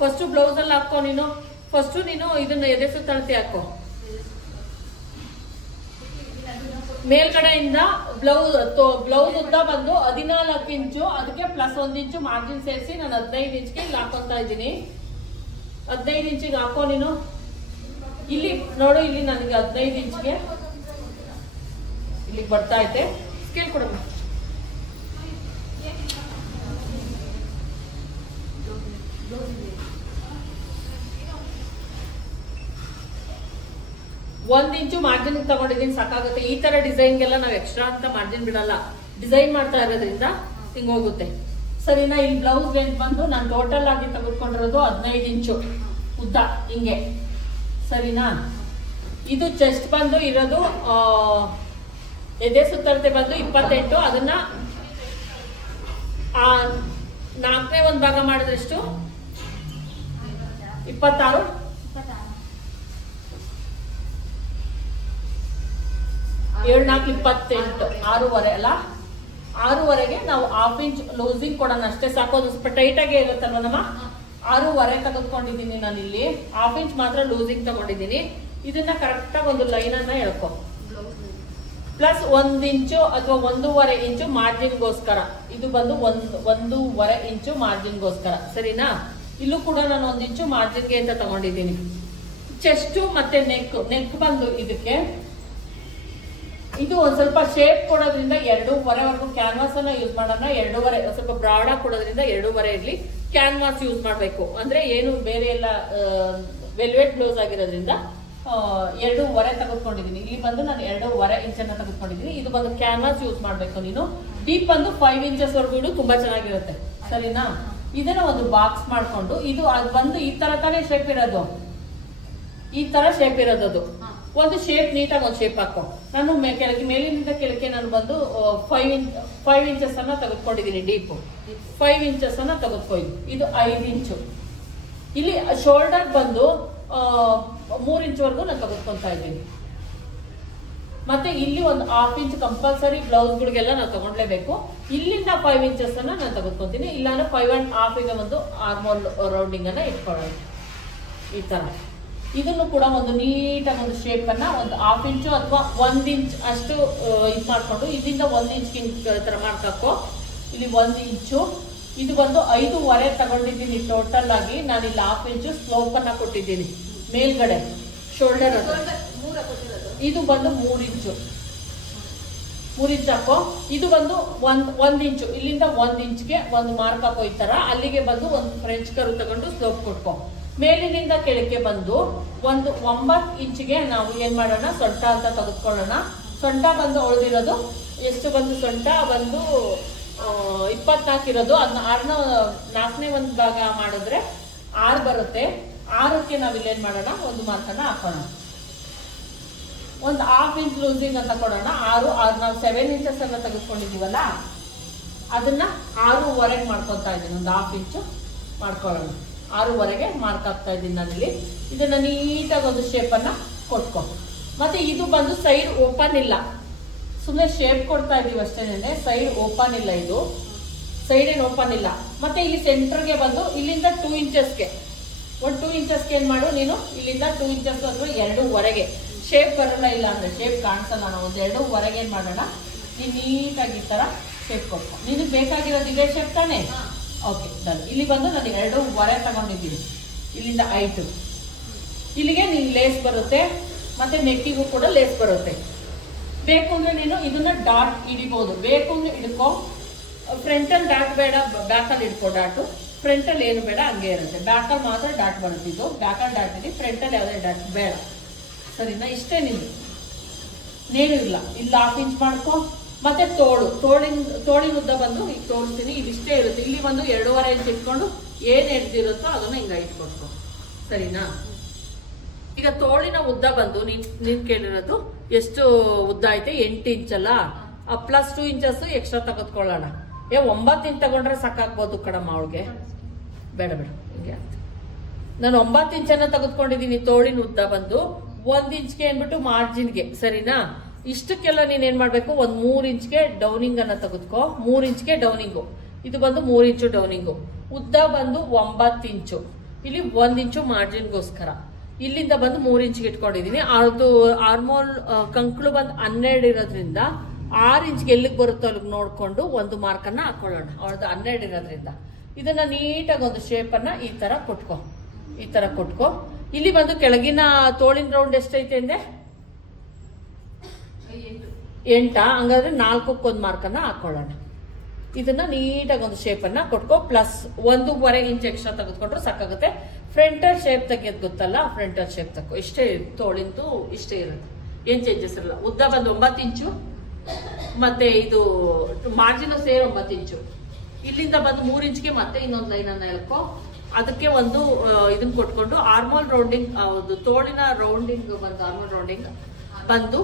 ಫಸ್ಟ್ ಬ್ಲೌಸ್ ಅಲ್ಲಿ ಹಾಕೋ. ನೀನು ಇದನ್ನ ಎದೆ ಸುತ್ತಳತೆ ಹಾಕೋ. ಮೇಲ್ಗಡೆಯಿಂದ ಬ್ಲೌಸ್ ಉದ್ದ ಬಂದು 14 ಇಂಚು. ಅದಕ್ಕೆ ಪ್ಲಸ್ 1 ಇಂಚು ಮಾರ್ಜಿನ್ ಸೇರಿಸಿ ನಾನು 15 ಇಂಚ್ಗೆ ಇಲ್ಲಿ ಹಾಕೊಂತ ಇದ್ದೀನಿ. 15 ಇಂಚಿಗೆ ಹಾಕೋ. ನೀನು ಇಲ್ಲಿ ನೋಡು, ಇಲ್ಲಿ ನನಗೆ 15 ಇಂಚ್ಗೆ ಇಲ್ಲಿಗೆ ಬರ್ತಾ ಐತೆ. ಸ್ಕೇಲ್ ಕೊಡಮ್ಮ. ಒಂದ್ ಇಂಚು ಮಾರ್ಜಿನ್ ತಗೊಂಡಿದ್ದೀನಿ, ಸಾಕಾಗುತ್ತೆ. ಈ ತರ ಡಿಸೈನ್ಗೆಲ್ಲ ನಾವು ಎಕ್ಸ್ಟ್ರಾ ಅಂತ ಮಾರ್ಜಿನ್ ಬಿಡಲ್ಲ. ಡಿಸೈನ್ ಮಾಡ್ತಾ ಇರೋದ್ರಿಂದ ಹಿಂಗ್ ಹೋಗುತ್ತೆ, ಸರಿನಾ? ಇಲ್ಲಿ ಬ್ಲೌಸ್ ಲೆಂತ್ ಬಂದು ನಾನು ಟೋಟಲ್ ಆಗಿ ತೆಗೆದುಕೊಂಡಿರೋದು 15 ಇಂಚು. ಉದ್ದ ಹಿಂಗೆ, ಸರಿನಾ? ಇದು ಚೆಸ್ಟ್ ಬಂದು ಇರೋದು ಎದೆ ಸುತ್ತಳತೆ ಬಂದು 28. ಅದನ್ನ 4ನೇ ಒಂದು ಭಾಗ ಮಾಡಿದ್ರೆಷ್ಟು? 26. 7 4 28, 6.5 ಅಲ್ಲ? 6.5ಗೆ ನಾವು 1/2 ಇಂಚ್ ಲೂಸಿಂಗ್ ಕೊಡೋಣ ಅಷ್ಟೇ ಸಾಕು. ಅದು ಸ್ವಲ್ಪ ಟೈಟ್ ಆಗೇ ಇರುತ್ತಲ್ವ ನಮ್ಮ. 6.5 ತೆಗೆದುಕೊಂಡಿದ್ದೀನಿ ನಾನು ಇಲ್ಲಿ. 1/2 ಇಂಚ್ ಮಾತ್ರ ಲೂಸಿಂಗ್ ತಗೊಂಡಿದ್ದೀನಿ. ಇದನ್ನ ಕರೆಕ್ಟ್ ಆಗಿ ಒಂದು ಲೈನ್ ಅನ್ನ ಎಳ್ಕೊ. ಪ್ಲಸ್ 1 ಇಂಚು ಅಥವಾ 1.5 ಇಂಚು ಮಾರ್ಜಿನ್ಗೋಸ್ಕರ. ಇದು ಬಂದು 1.5 ಇಂಚು ಮಾರ್ಜಿನ್ಗೋಸ್ಕರ, ಸರಿನಾ? ಇಲ್ಲೂ ಕೂಡ ನಾನು 1 ಇಂಚು ಮಾರ್ಜಿನ್ಗೆ ಅಂತ ತಗೊಂಡಿದ್ದೀನಿ. ಚೆಸ್ಟ್ ಮತ್ತೆ ನೆಕ್ ಬಂದು ಇದಕ್ಕೆ ಇದು ಒಂದ್ ಸ್ವಲ್ಪ ಶೇಪ್ ಕೊಡೋದ್ರಿಂದ 2.5ವರೆಗೂ ಕ್ಯಾನ್ವಾಸ್ ಅನ್ನ ಯೂಸ್ ಮಾಡೋಣ. 2.5 ಸ್ವಲ್ಪ ಬ್ರಾಡ್ ಆಗಿ ಕೊಡೋದ್ರಿಂದ 2.5 ಇರ್ಲಿ. ಕ್ಯಾನ್ವಾಸ್ ಯೂಸ್ ಮಾಡ್ಬೇಕು ಅಂದ್ರೆ ಏನು ಬೇರೆ ಎಲ್ಲ ವೆಲ್ವೆಟ್ ಬ್ಲೌಸ್ ಆಗಿರೋದ್ರಿಂದ 2.5 ತೆಗೆದುಕೊಂಡಿದ್ದೀನಿ. ಇಲ್ಲಿ ಬಂದು ನಾನು 2.5 ಇಂಚನ್ನ ತೆಗೆದುಕೊಂಡಿದ್ದೀನಿ. ಇದು ಬಂದು ಕ್ಯಾನ್ವಾಸ್ ಯೂಸ್ ಮಾಡ್ಬೇಕು ನೀನು. ಡೀಪ್ ಬಂದು 5 ಇಂಚಸ್ ವರೆಗೂ ತುಂಬಾ ಚೆನ್ನಾಗಿರುತ್ತೆ, ಸರಿನಾ? ಇದನ್ನ ಒಂದು ಬಾಕ್ಸ್ ಮಾಡ್ಕೊಂಡು ಇದು ಅದು ಬಂದು ಈ ತರ ತಾನೇ ಶೇಪ್ ಇರೋದು, ಈ ತರ ಶೇಪ್ ಇರೋದು. ಅದು ಒಂದು ಶೇಪ್ ನೀಟಾಗಿ ಒಂದು ಶೇಪ್ ಹಾಕೋ. ನಾನು ಮೇಲಿನಿಂದ ಕೆಳಗೆ ನಾನು ಬಂದು 5 ಇಂಚಸ್ ಅನ್ನ ತೆಗೆದುಕೊಂಡಿದ್ದೀನಿ. ಡೀಪ್ 5 ಇಂಚಸ್ ಅನ್ನ ತೆಗೆದುಕೊ. ಇದು 5 ಇಂಚು. ಇಲ್ಲಿ ಶೋಲ್ಡರ್ ಬಂದು 3 ಇಂಚ್ವರೆಗೂ ನಾನು ತೆಗೆದುಕೊಂತಾ ಇದ್ದೀನಿ. ಮತ್ತೆ ಇಲ್ಲಿ ಒಂದು 1/2 ಇಂಚ್ ಕಂಪಲ್ಸರಿ ಬ್ಲೌಸ್ಗಳಿಗೆಲ್ಲ ನಾವು ತಗೊಂಡ್ಲೇಬೇಕು. ಇಲ್ಲಿಂದ 5 ಇಂಚಸ್ ಅನ್ನ ನಾನು ತೆಗೆದುಕೊಂತೀನಿ. ಇಲ್ಲಾಂದ್ರೆ 5.5ಗೆ ಒಂದು ಆರ್ಮೋಲ್ ರೌಂಡಿಂಗ್ ಅನ್ನ ಇಟ್ಕೊಳ್ಳೋಣ ಈ ತರ. ಇದನ್ನು ಕೂಡ ಒಂದು ನೀಟಾಗಿ ಒಂದು ಶೇಪ್ ಅನ್ನ ಒಂದು 1/2 ಇಂಚು ಅಥವಾ 1 ಇಂಚ್ ಅಷ್ಟು ಇದು ಮಾಡ್ಕೊಂಡು ಇದರಿಂದ 1 ಇಂಚ್ ತರ ಮಾಡ್ಕೋ. ಇಲ್ಲಿ 1 ಇಂಚು. ಇದು ಬಂದು 5.5 ತಗೊಂಡಿದ್ದೀನಿ ಟೋಟಲ್ ಆಗಿ. ನಾನು ಇಲ್ಲಿ 1/2 ಇಂಚು ಸ್ಲೋಪ್ ಅನ್ನ ಕೊಟ್ಟಿದ್ದೀನಿ ಮೇಲ್ಗಡೆ ಶೋಲ್ಡರ್. ಇದು ಬಂದು 3 ಇಂಚು. 3 ಇಂಚ್ ಹಾಕೋ. ಇದು ಬಂದು 1 ಇಂಚು. ಇಲ್ಲಿಂದ 1 ಇಂಚ್ಗೆ ಒಂದು ಮಾರ್ಕ್ ಹಾಕೋ ಈ ತರ. ಅಲ್ಲಿಗೆ ಬಂದು ಒಂದು ಫ್ರೆಂಚ್ ಕರ್ವ್ ತಗೊಂಡು ಸ್ಲೋಪ್ ಕೊಟ್ಕೋ. ಮೇಲಿನಿಂದ ಕೆಳಕ್ಕೆ ಬಂದು ಒಂದು 9 ಇಂಚಿಗೆ ನಾವು ಏನ್ ಮಾಡೋಣ, ಸೊಂಟ ಅಂತ ತೆಗೆದುಕೊಳ್ಳೋಣ. ಸೊಂಟ ಬಂದು ಉಳಿದಿರೋದು ಎಷ್ಟು ಬಂದು, ಸೊಂಟ ಬಂದು 24 ಇರೋದು. ಅದನ್ನ 4ನೇ ಒಂದು ಭಾಗ ಮಾಡಿದ್ರೆ 6 ಬರುತ್ತೆ. 6ಕ್ಕೆ ನಾವು ಇಲ್ಲೇನ್ ಮಾಡೋಣ, ಒಂದು ಮಾರ್ಕನ್ನ ಹಾಕೋಣ. ಒಂದು 1/2 ಇಂಚ್ ಲೂಸಿಂಗ್ ಅಂತ ಕೊಡೋಣ. 6 ನಾವು 7 ಇಂಚಸ್ ಅನ್ನ ತೆಗೆದುಕೊಂಡಿದೀವಲ್ಲ, ಅದನ್ನ 6.5 ಮಾಡ್ಕೊತಾ ಇದ್ದೀನಿ. ಒಂದು 1/2 ಇಂಚು ಮಾಡ್ಕೊಳ್ಳೋಣ. 6.5ಗೆ ಮಾರ್ಕ್ ಆಗ್ತಾ ಇದ್ದೀನಿ ನಾನಿಲ್ಲಿ. ಇದನ್ನ ನೀಟಾಗಿ ಒಂದು ಶೇಪ್ ಅನ್ನ ಕೊಟ್ಕೊ. ಮತ್ತೆ ಇದು ಬಂದು ಸೈಡ್ ಓಪನ್ ಇಲ್ಲ, ಸುಮ್ಮನೆ ಶೇಪ್ ಕೊಡ್ತಾ ಇದೀವಿ ಅಷ್ಟೇನೆ. ಸೈಡ್ ಓಪನ್ ಇಲ್ಲ, ಇದು ಸೈಡ್ ಏನು ಓಪನ್ ಇಲ್ಲ. ಮತ್ತೆ ಇಲ್ಲಿ ಸೆಂಟರ್ಗೆ ಬಂದು ಇಲ್ಲಿಂದ 2 ಇಂಚಸ್ಗೆ ಒಂದು 2 ಇಂಚಸ್ಗೆ ಏನ್ ಮಾಡು ನೀನು, ಇಲ್ಲಿಂದ 2 ಇಂಚಸ್ ಅಥವಾ 2.5ಗೆ ಶೇಪ್ ಬರಲ್ಲ. ಇಲ್ಲ ಅಂದ್ರೆ ಶೇಪ್ ಕಾಣಿಸಲ್ಲ. ನಾವು ಒಂದು 2.5ಗೆ ಏನ್ ಮಾಡೋಣ, ನೀನು ನೀಟಾಗಿ ಈ ತರ ಶೇಪ್ ಕೊಟ್ಕೊ. ನಿನಗೆ ಬೇಕಾಗಿರೋದು ಇದೇ ಶೇಪ್ ತಾನೆ? Okay done. ಇಲ್ಲಿ ಬಂದು ನಾನು 2.5 ತಗೊಂಡಿದ್ದೀನಿ. ಇಲ್ಲಿಂದ 5 ಇಲ್ಲಿಗೆ ನೀನು ಲೇಸ್ ಬರುತ್ತೆ. ಮತ್ತೆ ನೆಕ್ಕಿಗೂ ಕೂಡ ಲೇಸ್ ಬರುತ್ತೆ. ಬೇಕು ಅಂದ್ರೆ ನೀನು ಇದನ್ನ ಡಾಟ್ ಹಿಡಿಬಹುದು. ಬೇಕು ಅಂದ್ರೆ ಹಿಡ್ಕೊ. ಫ್ರಂಟಲ್ಲಿ ಡಾಟ್ ಬೇಡ, ಬ್ಯಾಕಲ್ಲಿ ಹಿಡ್ಕೊ. ಡಾಟು ಫ್ರಂಟಲ್ಲಿ ಏನು ಬೇಡ, ಹಂಗೆ ಇರುತ್ತೆ. ಬ್ಯಾಕಲ್ಲಿ ಮಾತ್ರ ಡಾಟ್ ಬರುತ್ತಿದ್ದು. ಬ್ಯಾಕಲ್ಲಿ ಡಾಟ್ ಇದೆ, ಫ್ರಂಟಲ್ಲಿ ಯಾವುದೇ ಡಾಟ್ ಬೇಡ, ಸರಿನಾ? ಇಷ್ಟೇ ನಿಂದು, ನೇನು ಇಲ್ಲ. ಇಲ್ಲಿ 1/2 ಇಂಚ್ ಮಾಡ್ಕೊ. ಮತ್ತೆ ತೋಳಿನ ಉದ್ದ ಬಂದು ಈಗ ತೋರಿಸ್ತೀನಿ. ಇದಿಷ್ಟೇ ಇರುತ್ತೆ. ಇಲ್ಲಿ ಒಂದು 2.5 ಇಂಚ್ ಇಟ್ಕೊಂಡು ಏನ್ ಎಡ್ದಿರುತ್ತೋ ಅದನ್ನ ಹಿಂಗ ಇಟ್ಕೊಟ್ಕೊ, ಸರಿನಾ? ಈಗ ತೋಳಿನ ಉದ್ದ ಬಂದು ನೀನ್ ಕೇಳಿರೋದು ಎಷ್ಟು ಉದ್ದ ಐತೆ? 8 ಇಂಚ್ ಅಲ್ಲ, ಪ್ಲಸ್ 2 ಇಂಚಸ್ ಎಕ್ಸ್ಟ್ರಾ ತೆಗೆದುಕೊಳ್ಳೋಣ. 9 ಇಂಚ್ ತಗೊಂಡ್ರೆ ಸಾಕಾಗ್ಬೋದು ಕಣಮ್ಮ ಅವಳಿಗೆ. ಬೇಡ ಹಿಂಗೆ ಆಗ್ತದೆ. ನಾನು 9 ಇಂಚನ್ನ ತೆಗೆದುಕೊಂಡಿದ್ದೀನಿ. ತೋಳಿನ ಉದ್ದ ಬಂದು 1 ಇಂಚ್ಗೆ ಅಂದ್ಬಿಟ್ಟು ಮಾರ್ಜಿನ್ಗೆ, ಸರಿನಾ? ಇಷ್ಟಕ್ಕೆಲ್ಲ ನೀನ್ ಏನ್ ಮಾಡ್ಬೇಕು, ಒಂದ್ 3 ಇಂಚ್ಗೆ ಡೌನಿಂಗ್ ಅನ್ನ ತೆಗೆದುಕೋ. 3 ಇಂಚ್ಗೆ ಡೌನಿಂಗು. ಇದು ಬಂದು 3 ಇಂಚು ಡೌನಿಂಗು. ಉದ್ದ ಬಂದು 9 ಇಂಚು. ಇಲ್ಲಿ 1 ಇಂಚು ಮಾರ್ಜಿನ್ಗೋಸ್ಕರ. ಇಲ್ಲಿಂದ ಬಂದು 3 ಇಂಚ್ಗೆ ಇಟ್ಕೊಂಡಿದೀನಿ. ಅದು ಆರ್ಮೋಲ್ ಕಂಕ್ಳು ಬಂದು 12 ಇರೋದ್ರಿಂದ 6 ಇಂಚ್ಗೆ ಎಲ್ಲಿಗೆ ಬರುತ್ತೋ ಅಲ್ಲಿಗೆ ನೋಡ್ಕೊಂಡು ಒಂದು ಮಾರ್ಕ್ ಅನ್ನ ಹಾಕೊಳ್ಳೋಣ. ಅವಳದು 12 ಇರೋದ್ರಿಂದ ಇದನ್ನ ನೀಟಾಗಿ ಒಂದು ಶೇಪ್ ಅನ್ನ ಈ ತರ ಕೊಟ್ಕೋ. ಈ ತರ ಕೊಟ್ಕೋ. ಇಲ್ಲಿ ಬಂದು ಕೆಳಗಿನ ತೋಳಿನ ರೌಂಡ್ ಎಷ್ಟೈತೆ ಅಂದೆ? 8. ಹಂಗಾದ್ರೆ 4ಕ್ಕೆ ಒಂದು ಮಾರ್ಕ್ ಅನ್ನ ಹಾಕೊಳ್ಳೋಣ. ಇದನ್ನ ನೀಟಾಗಿ ಒಂದು ಶೇಪ್ ಅನ್ನ ಕೊಟ್ಕೋ. ಪ್ಲಸ್ 1.5 ಇಂಚ್ ಎಕ್ಸ್ಟ್ರಾ ತೆಗೆದುಕೊಂಡ್ರೆ ಸಾಕಾಗುತ್ತೆ. ಫ್ರಂಟಲ್ ಶೇಪ್ ತೆಗಿಯೋದು ಗೊತ್ತಲ್ಲ, ಫ್ರಂಟಲ್ ಶೇಪ್ ತಗೋ. ಇಷ್ಟೇ ತೋಳಿಂದು ಇಷ್ಟೇ ಇರುತ್ತೆ, ಏನ್ ಚೇಂಜಸ್ ಇರಲ್ಲ. ಉದ್ದ ಬಂದು 9 ಇಂಚು. ಮತ್ತೆ ಇದು ಮಾರ್ಜಿನ್ ಸೇರ್ 9 ಇಂಚು. ಇಲ್ಲಿಂದ ಬಂದು 3 ಇಂಚ್ಗೆ ಮತ್ತೆ ಇನ್ನೊಂದು ಲೈನ್ ಅನ್ನ ಎಳ್ಕೊ. ಅದಕ್ಕೆ ಒಂದು ಇದನ್ನ ಕೊಟ್ಕೊಂಡು ಆರ್ಮೋಲ್ ರೌಂಡಿಂಗ್, ತೋಳಿನ ರೌಂಡಿಂಗ್ ಬಂದು ಆರ್ಮೋಲ್ ರೌಂಡಿಂಗ್ ಬಂದು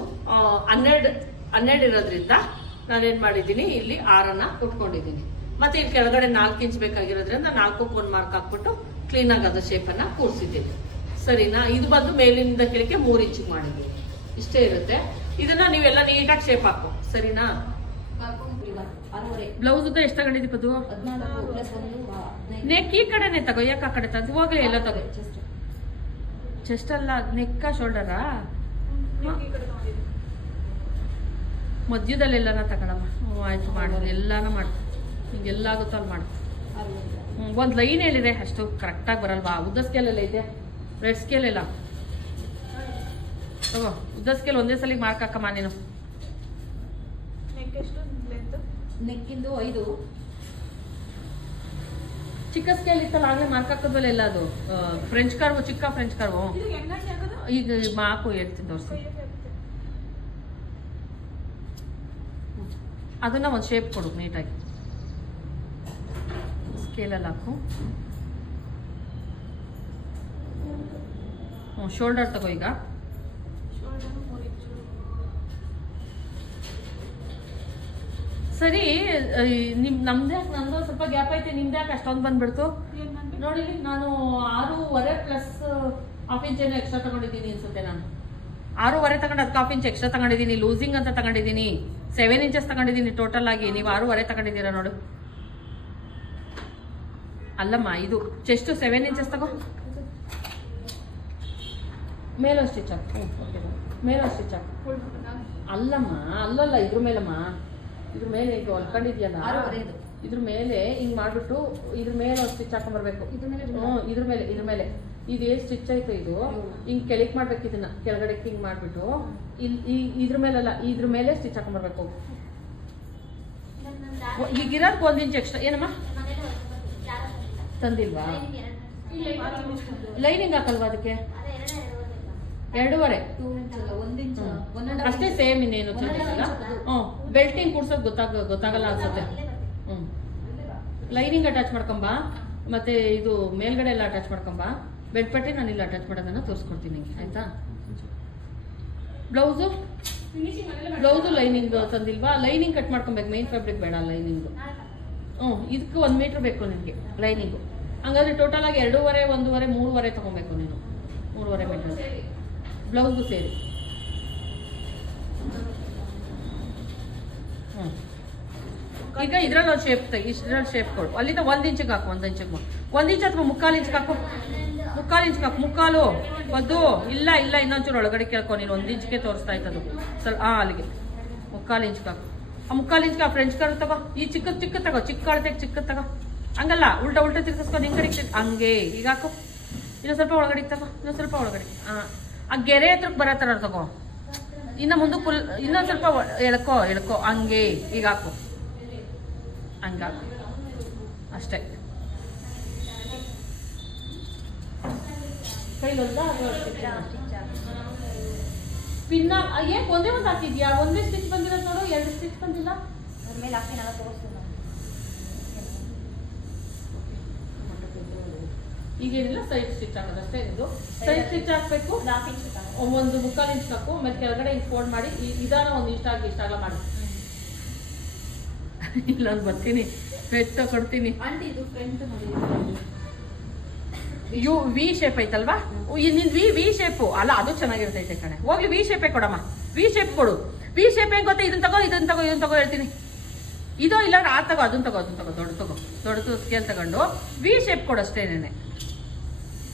12 ಇರೋದ್ರಿಂದ ನಾನೇನ್ ಮಾಡಿದ್ದೀನಿ, ಇಲ್ಲಿ 6 ಕೊಟ್ಕೊಂಡಿದ್ದೀನಿ. ಮತ್ತೆ ಇಲ್ಲಿ ಕೆಳಗಡೆ 4 ಇಂಚ್ ಬೇಕಾಗಿರೋದ್ರಿಂದ 4ಕ್ಕೆ 1 ಮಾರ್ಕ್ ಹಾಕ್ಬಿಟ್ಟು ಕ್ಲೀನ್ ಆಗಿ ಅದ ಶೇಪ್ ಅನ್ನ ಕೂರಿಸಿದ್ದೀನಿ. ಸರಿನಾ? ಇದು ಬಂದು ಮೇಲಿನಿಂದ ಕೆಳಗೆ 3 ಇಂಚ್ ಮಾಡಿದ್ದೀನಿ. ಇಷ್ಟೇ ಇರುತ್ತೆ. ಇದನ್ನ ನೀವೆಲ್ಲ ನೀಟಾಗಿ ಶೇಪ್ ಹಾಕು. ಸರಿನಾ? ಬ್ಲೌಸ್ ಉದ್ದ ಎಷ್ಟು ತಗೊಂಡಿದ್ದೀವಿ ಪದು? 14 ನೆಕ್ ಈ ಕಡೆನೆ ತಗೋ, ಯಾಕೆ ಆ ಕಡೆ ತಂದು ಹೋಗ್ಲಿ ಎಲ್ಲ ತಗೋ. ಚೆಸ್ಟ್ ಅಲ್ಲ, ನೆಕ್ಕ ಶೋಲ್ಡರಾ? ಮಧ್ಯದಲ್ಲೆಲ್ಲನ ತಗೊಳಮ್ಮ. ಆಯ್ತು, ಮಾಡಿ ಎಲ್ಲಾನು ಮಾಡಿ, ಹಿಂಗೆಲ್ಲ ಆಗುತ್ತೋ ಅಲ್ಲಿ ಮಾಡಿ. ಒಂದು ಲೈನ್ ಹೇಳಿದೆ ಅಷ್ಟು ಕರೆಕ್ಟಾಗಿ ಬರಲ್ವಾ? ಉದ್ದ ಸ್ಕೇಲ್ ಎಲ್ಲ ಐತೆ, ರೆಡ್ ಸ್ಕೇಲ್ ಎಲ್ಲ ತಗೋ. ಉದ್ದ ಸ್ಕೇಲ್ ಒಂದೇ ಸಲ ಮಾರ್ಕ್ ಹಾಕಮ್ಮ ನೀನು. ನೆಕ್ಕಿಂದು 5. ಚಿಕ್ಕ ಸ್ಕೇಲ್ ಇತ್ತಲ್ಲ ಆಗ್ಲೇ ಮಾರ್ಕ್ ಹಾಕೋದ್ಮೇಲೆ ಎಲ್ಲ ಅದು ಫ್ರೆಂಚ್ ಕರ್ವ್, ಚಿಕ್ಕ ಫ್ರೆಂಚ್ ಕರ್ವ್. ಈಗ ಮಾಕು ಹೇಳ್ತೀನಿ ತೋರಿಸಿ. ಅದನ್ನ ಒಂದು ಶೇಪ್ ಕೊಡು ನೀಟಾಗಿ. ಸ್ಕೇಲಲ್ಲಿ ಹಾಕು. ಶೋಲ್ಡರ್ ತಗೋ. ಈಗ ಸರಿ, ನಮ್ದೇ ನಂದು ಸ್ವಲ್ಪ ಗ್ಯಾಪ್ ಐತೆ, ನಿಮ್ದೇ ಯಾಕೆ ಅಷ್ಟೊಂದು ಬಂದ್ಬಿಡ್ತು ನೋಡಿ. ನಾನು 6.5 ಪ್ಲಸ್ ಹಾಫ್ ಇಂಚ್ ಏನೋ ಎಕ್ಸ್ಟ್ರಾ ತಗೊಂಡಿದ್ದೀನಿ ಅನ್ಸುತ್ತೆ. ನಾನು 6.5 ತಗೊಂಡು ಅದಕ್ಕೆ ಹಾಫ್ ಇಂಚ್ ಎಕ್ಸ್ಟ್ರಾ ತಗೊಂಡಿದ್ದೀನಿ. ಲೂಸಿಂಗ್ ಅಂತ ತಗೊಂಡಿದ್ದೀನಿ. 7 ಇಂಚಸ್ ತಗೊಂಡಿದ್ದೀನಿ ಟೋಟಲ್ ಆಗಿ. ನೀವು 6.5 ತಗೊಂಡಿದ್ದೀರಾ ನೋಡು. ಅಲ್ಲಮ್ಮ, ಇದು ಚೆಸ್ಟ್ 7 ಇಂಚಸ್ ತಗೋ. ಮೇಲೋ ಸ್ಟಿಚ್ ಹಾಕು. ಮೇಲೋ ಸ್ಟಿಚ್ ಹಾಕು. ಅಲ್ಲಮ್ಮ, ಅಲ್ಲಲ್ಲ, ಇದ್ರ ಮೇಲಮ್ಮ, ಇದ್ರ ಮೇಲೆ ಈಗ ಹೊಲ್ಕೊಂಡಿದ್ಯಲ್ಲ, ಇದ್ರ ಮೇಲೆ ಹಿಂಗ್ ಮಾಡ್ಬಿಟ್ಟು ಇದ್ರ ಮೇಲೆ ಸ್ಟಿಚ್ ಹಾಕೊಂಡ್ಬರ್ಬೇಕು. ಇದ್ರ ಮೇಲೆ ಇದು ಸ್ಟಿಚ್ ಆಯ್ತು, ಇದು ಹಿಂಗ್ ಕೆಳಕ್ ಮಾಡ್ಬೇಕು. ಇದನ್ನ ಕೆಳಗಡೆ ಹಿಂಗ್ ಮಾಡ್ಬಿಟ್ಟು ಇದ್ರ ಮೇಲಲ್ಲ, ಇದ್ರ ಮೇಲೆ ಸ್ಟಿಚ್ ಹಾಕೊಂಡ್ಬರ್ಬೇಕು. ಈಗ ಇರೋದ್ 1 ಇಂಚ್ ಎಕ್ಸ್ಟ್ರಾ. ಏನಮ್ಮ ತಂದಿಲ್ವಾ? ಲೈನಿಂಗ್ ಹಾಕಲ್ವಾ ಅದಕ್ಕೆ? 2.5 ಅಷ್ಟೇ, ಸೇಮ್. ಇನ್ನೇನು ಚೆನ್ನಾಗಿಲ್ಲ. ಬೆಲ್ಟಿಂಗ್ ಕೂಡ್ಸೋದು ಗೊತ್ತಾಗಲ್ಲ ಅನ್ಸುತ್ತೆ. ಲೈನಿಂಗ್ ಅಟ್ಯಾಚ್ ಮಾಡ್ಕೊಂಬ, ಮತ್ತೆ ಇದು ಮೇಲ್ಗಡೆ ಎಲ್ಲ ಅಟ್ಯಾಚ್ ಮಾಡ್ಕೊಂಬ. ಬೆಡ್ ಪಟ್ಟಿ ನಾನು ಇಲ್ಲಿ ಅಟ್ಯಾಚ್ ಮಾಡೋದನ್ನ ತೋರಿಸ್ಕೊಡ್ತೀನಿ ನಿಂಗೆ, ಆಯ್ತಾ? ಬ್ಲೌಸು ಲೈನಿಂಗ್ ತಂದಿಲ್ವಾ? ಲೈನಿಂಗ್ ಕಟ್ ಮಾಡ್ಕೊಬೇಕು. ಮೈನ್ ಫ್ಯಾಬ್ರಿಕ್ ಬೇಡ, ಲೈನಿಂಗು. ಇದಕ್ಕೆ 1 ಮೀಟರ್ ಬೇಕು ನಿನಗೆ ಲೈನಿಂಗು. ಹಂಗಾದ್ರೆ ಟೋಟಲ್ ಆಗಿ 2.5, 1.5, 3.5 ತಗೊಬೇಕು ನೀನು. 3.5 ಮೀಟರ್ ಬ್ಲೌಸ್ಗೂ ಸೇರಿ. ಈಗ ಇದ್ರಲ್ಲಿ ಒಂದು ಶೇಪ್ ತೆಗಿ, ಇದ್ರಲ್ಲಿ ಶೇಪ್ ಕೊಡು. ಅಲ್ಲಿಂದ 1 ಇಂಚಿಗೆ ಹಾಕು. 1 ಇಂಚಿಗೆ 1 ಇಂಚ್ ಅಥವಾ 3/4 ಇಂಚ್ ಹಾಕು. 3/4 ಇಂಚ್ ಹಾಕು. 3/4 ಒಂದು ಇಲ್ಲ, ಇನ್ನೊಂಚೂರು ಒಳಗಡೆ ಕೇಳ್ಕೊ. ನೀನು 1 ಇಂಚ್ಗೆ ತೋರಿಸ್ತಾ ಇತ್ತದು ಸ್ವಲ್ಪ. ಅಲ್ಲಿಗೆ 3/4 ಇಂಚ್ ಹಾಕು. ಆ 3/4 ಇಂಚ್ಗೆ ಆ ಫ್ರೆಂಚ್ ಕರ್ವ್ ತಗೋ. ಈ ಚಿಕ್ಕ ತಗೋ, ಚಿಕ್ಕ ಅಳತೆಗೆ ಚಿಕ್ಕ ತಗೋ. ಹಂಗಲ್ಲ, ಉಲ್ಟಾ ತಿರ್ಗಿಸ್ಕೊಂಡು ಹಿಂಗ್ ಕಡೆ ಹಂಗೆ. ಈಗ ಹಾಕು. ಇನ್ನೊಂದು ಸ್ವಲ್ಪ ಒಳಗಡೆ ತಗೋ, ಇನ್ನೊಂದು ಸ್ವಲ್ಪ ಒಳಗಡೆ. ಆ ಗೆರೆ ಹತ್ರಕ್ಕೆ ಬರೋ ಥರ ತಗೋ. ಇನ್ನು ಮುಂದಕ್ಕೆ ಇನ್ನೊಂದು ಸ್ವಲ್ಪ ಎಳ್ಕೊ ಹಂಗೆ. ಈಗ ಹಾಕು, ಹಂಗಾಕು ಅಷ್ಟೇ. ಕೈಲೊಂದ ಪಿನ್ನ ಏನ್ ಒಂದೇ ಒಂದು ಹಾಕಿದ್ಯಾ? ಒಂದೇ ಸ್ಟಿಚ್ ಬಂದಿರೋದು ನೋಡು, 2 ಸ್ಟಿಚ್ ಬಂದಿಲ್ಲ. ಅದ್ರ ಮೇಲೆ ಹಾಕಿ ನಾನು ತೋರಿಸ್ತೀನಿ. ಈಗೇನಿಲ್ಲ, ಸೈಡ್ ಸ್ಟಿಚ್ ಹಾಕೋದು ಅಷ್ಟೇ. ಇದು ಸೈಡ್ ಸ್ಟಿಚ್ ಹಾಕ್ಬೇಕು. 1 3/4 ಇಂಚ್ ಹಾಕು. ಮತ್ತೆ ಕೆಳಗಡೆ ಹಿಂಗ್ ಫೋಲ್ಡ್ ಮಾಡಿ ಇದಾನ ಒಂದು ಇಷ್ಟಾಗಲ್ಲ ಮಾಡಿ. ಇಲ್ಲೊಂದು ಬರ್ತೀನಿ, ಪೆಟ್ಟು ಕೊಡ್ತೀನಿ. ವಿ ಶೇಪ್ ಐತಲ್ವಾ? ನಿನ್ ವಿ ಶೇಪು ಅಲ್ಲ, ಅದು ಚೆನ್ನಾಗಿರ್ತೈತೆ ಕಣೆ. ಹೋಗ್ಲಿ, ವಿ ಶೇಪೇ ಕೊಡಮ್ಮ. ವಿ ಶೇಪ್ ಕೊಡು. ವಿ ಶೇಪ್ ಹೆಂಗ್ ಗೊತ್ತಾ? ಇದನ್ನ ತಗೋ ಹೇಳ್ತೀನಿ. ಇದು ಇಲ್ಲ, ತಗೋ, ಅದನ್ನ ತಗೋ, ದೊಡ್ಡದು ಸ್ಕೇಲ್ ತಗೊಂಡು ವಿ ಶೇಪ್ ಕೊಡು ಅಷ್ಟೇನೇನೆ.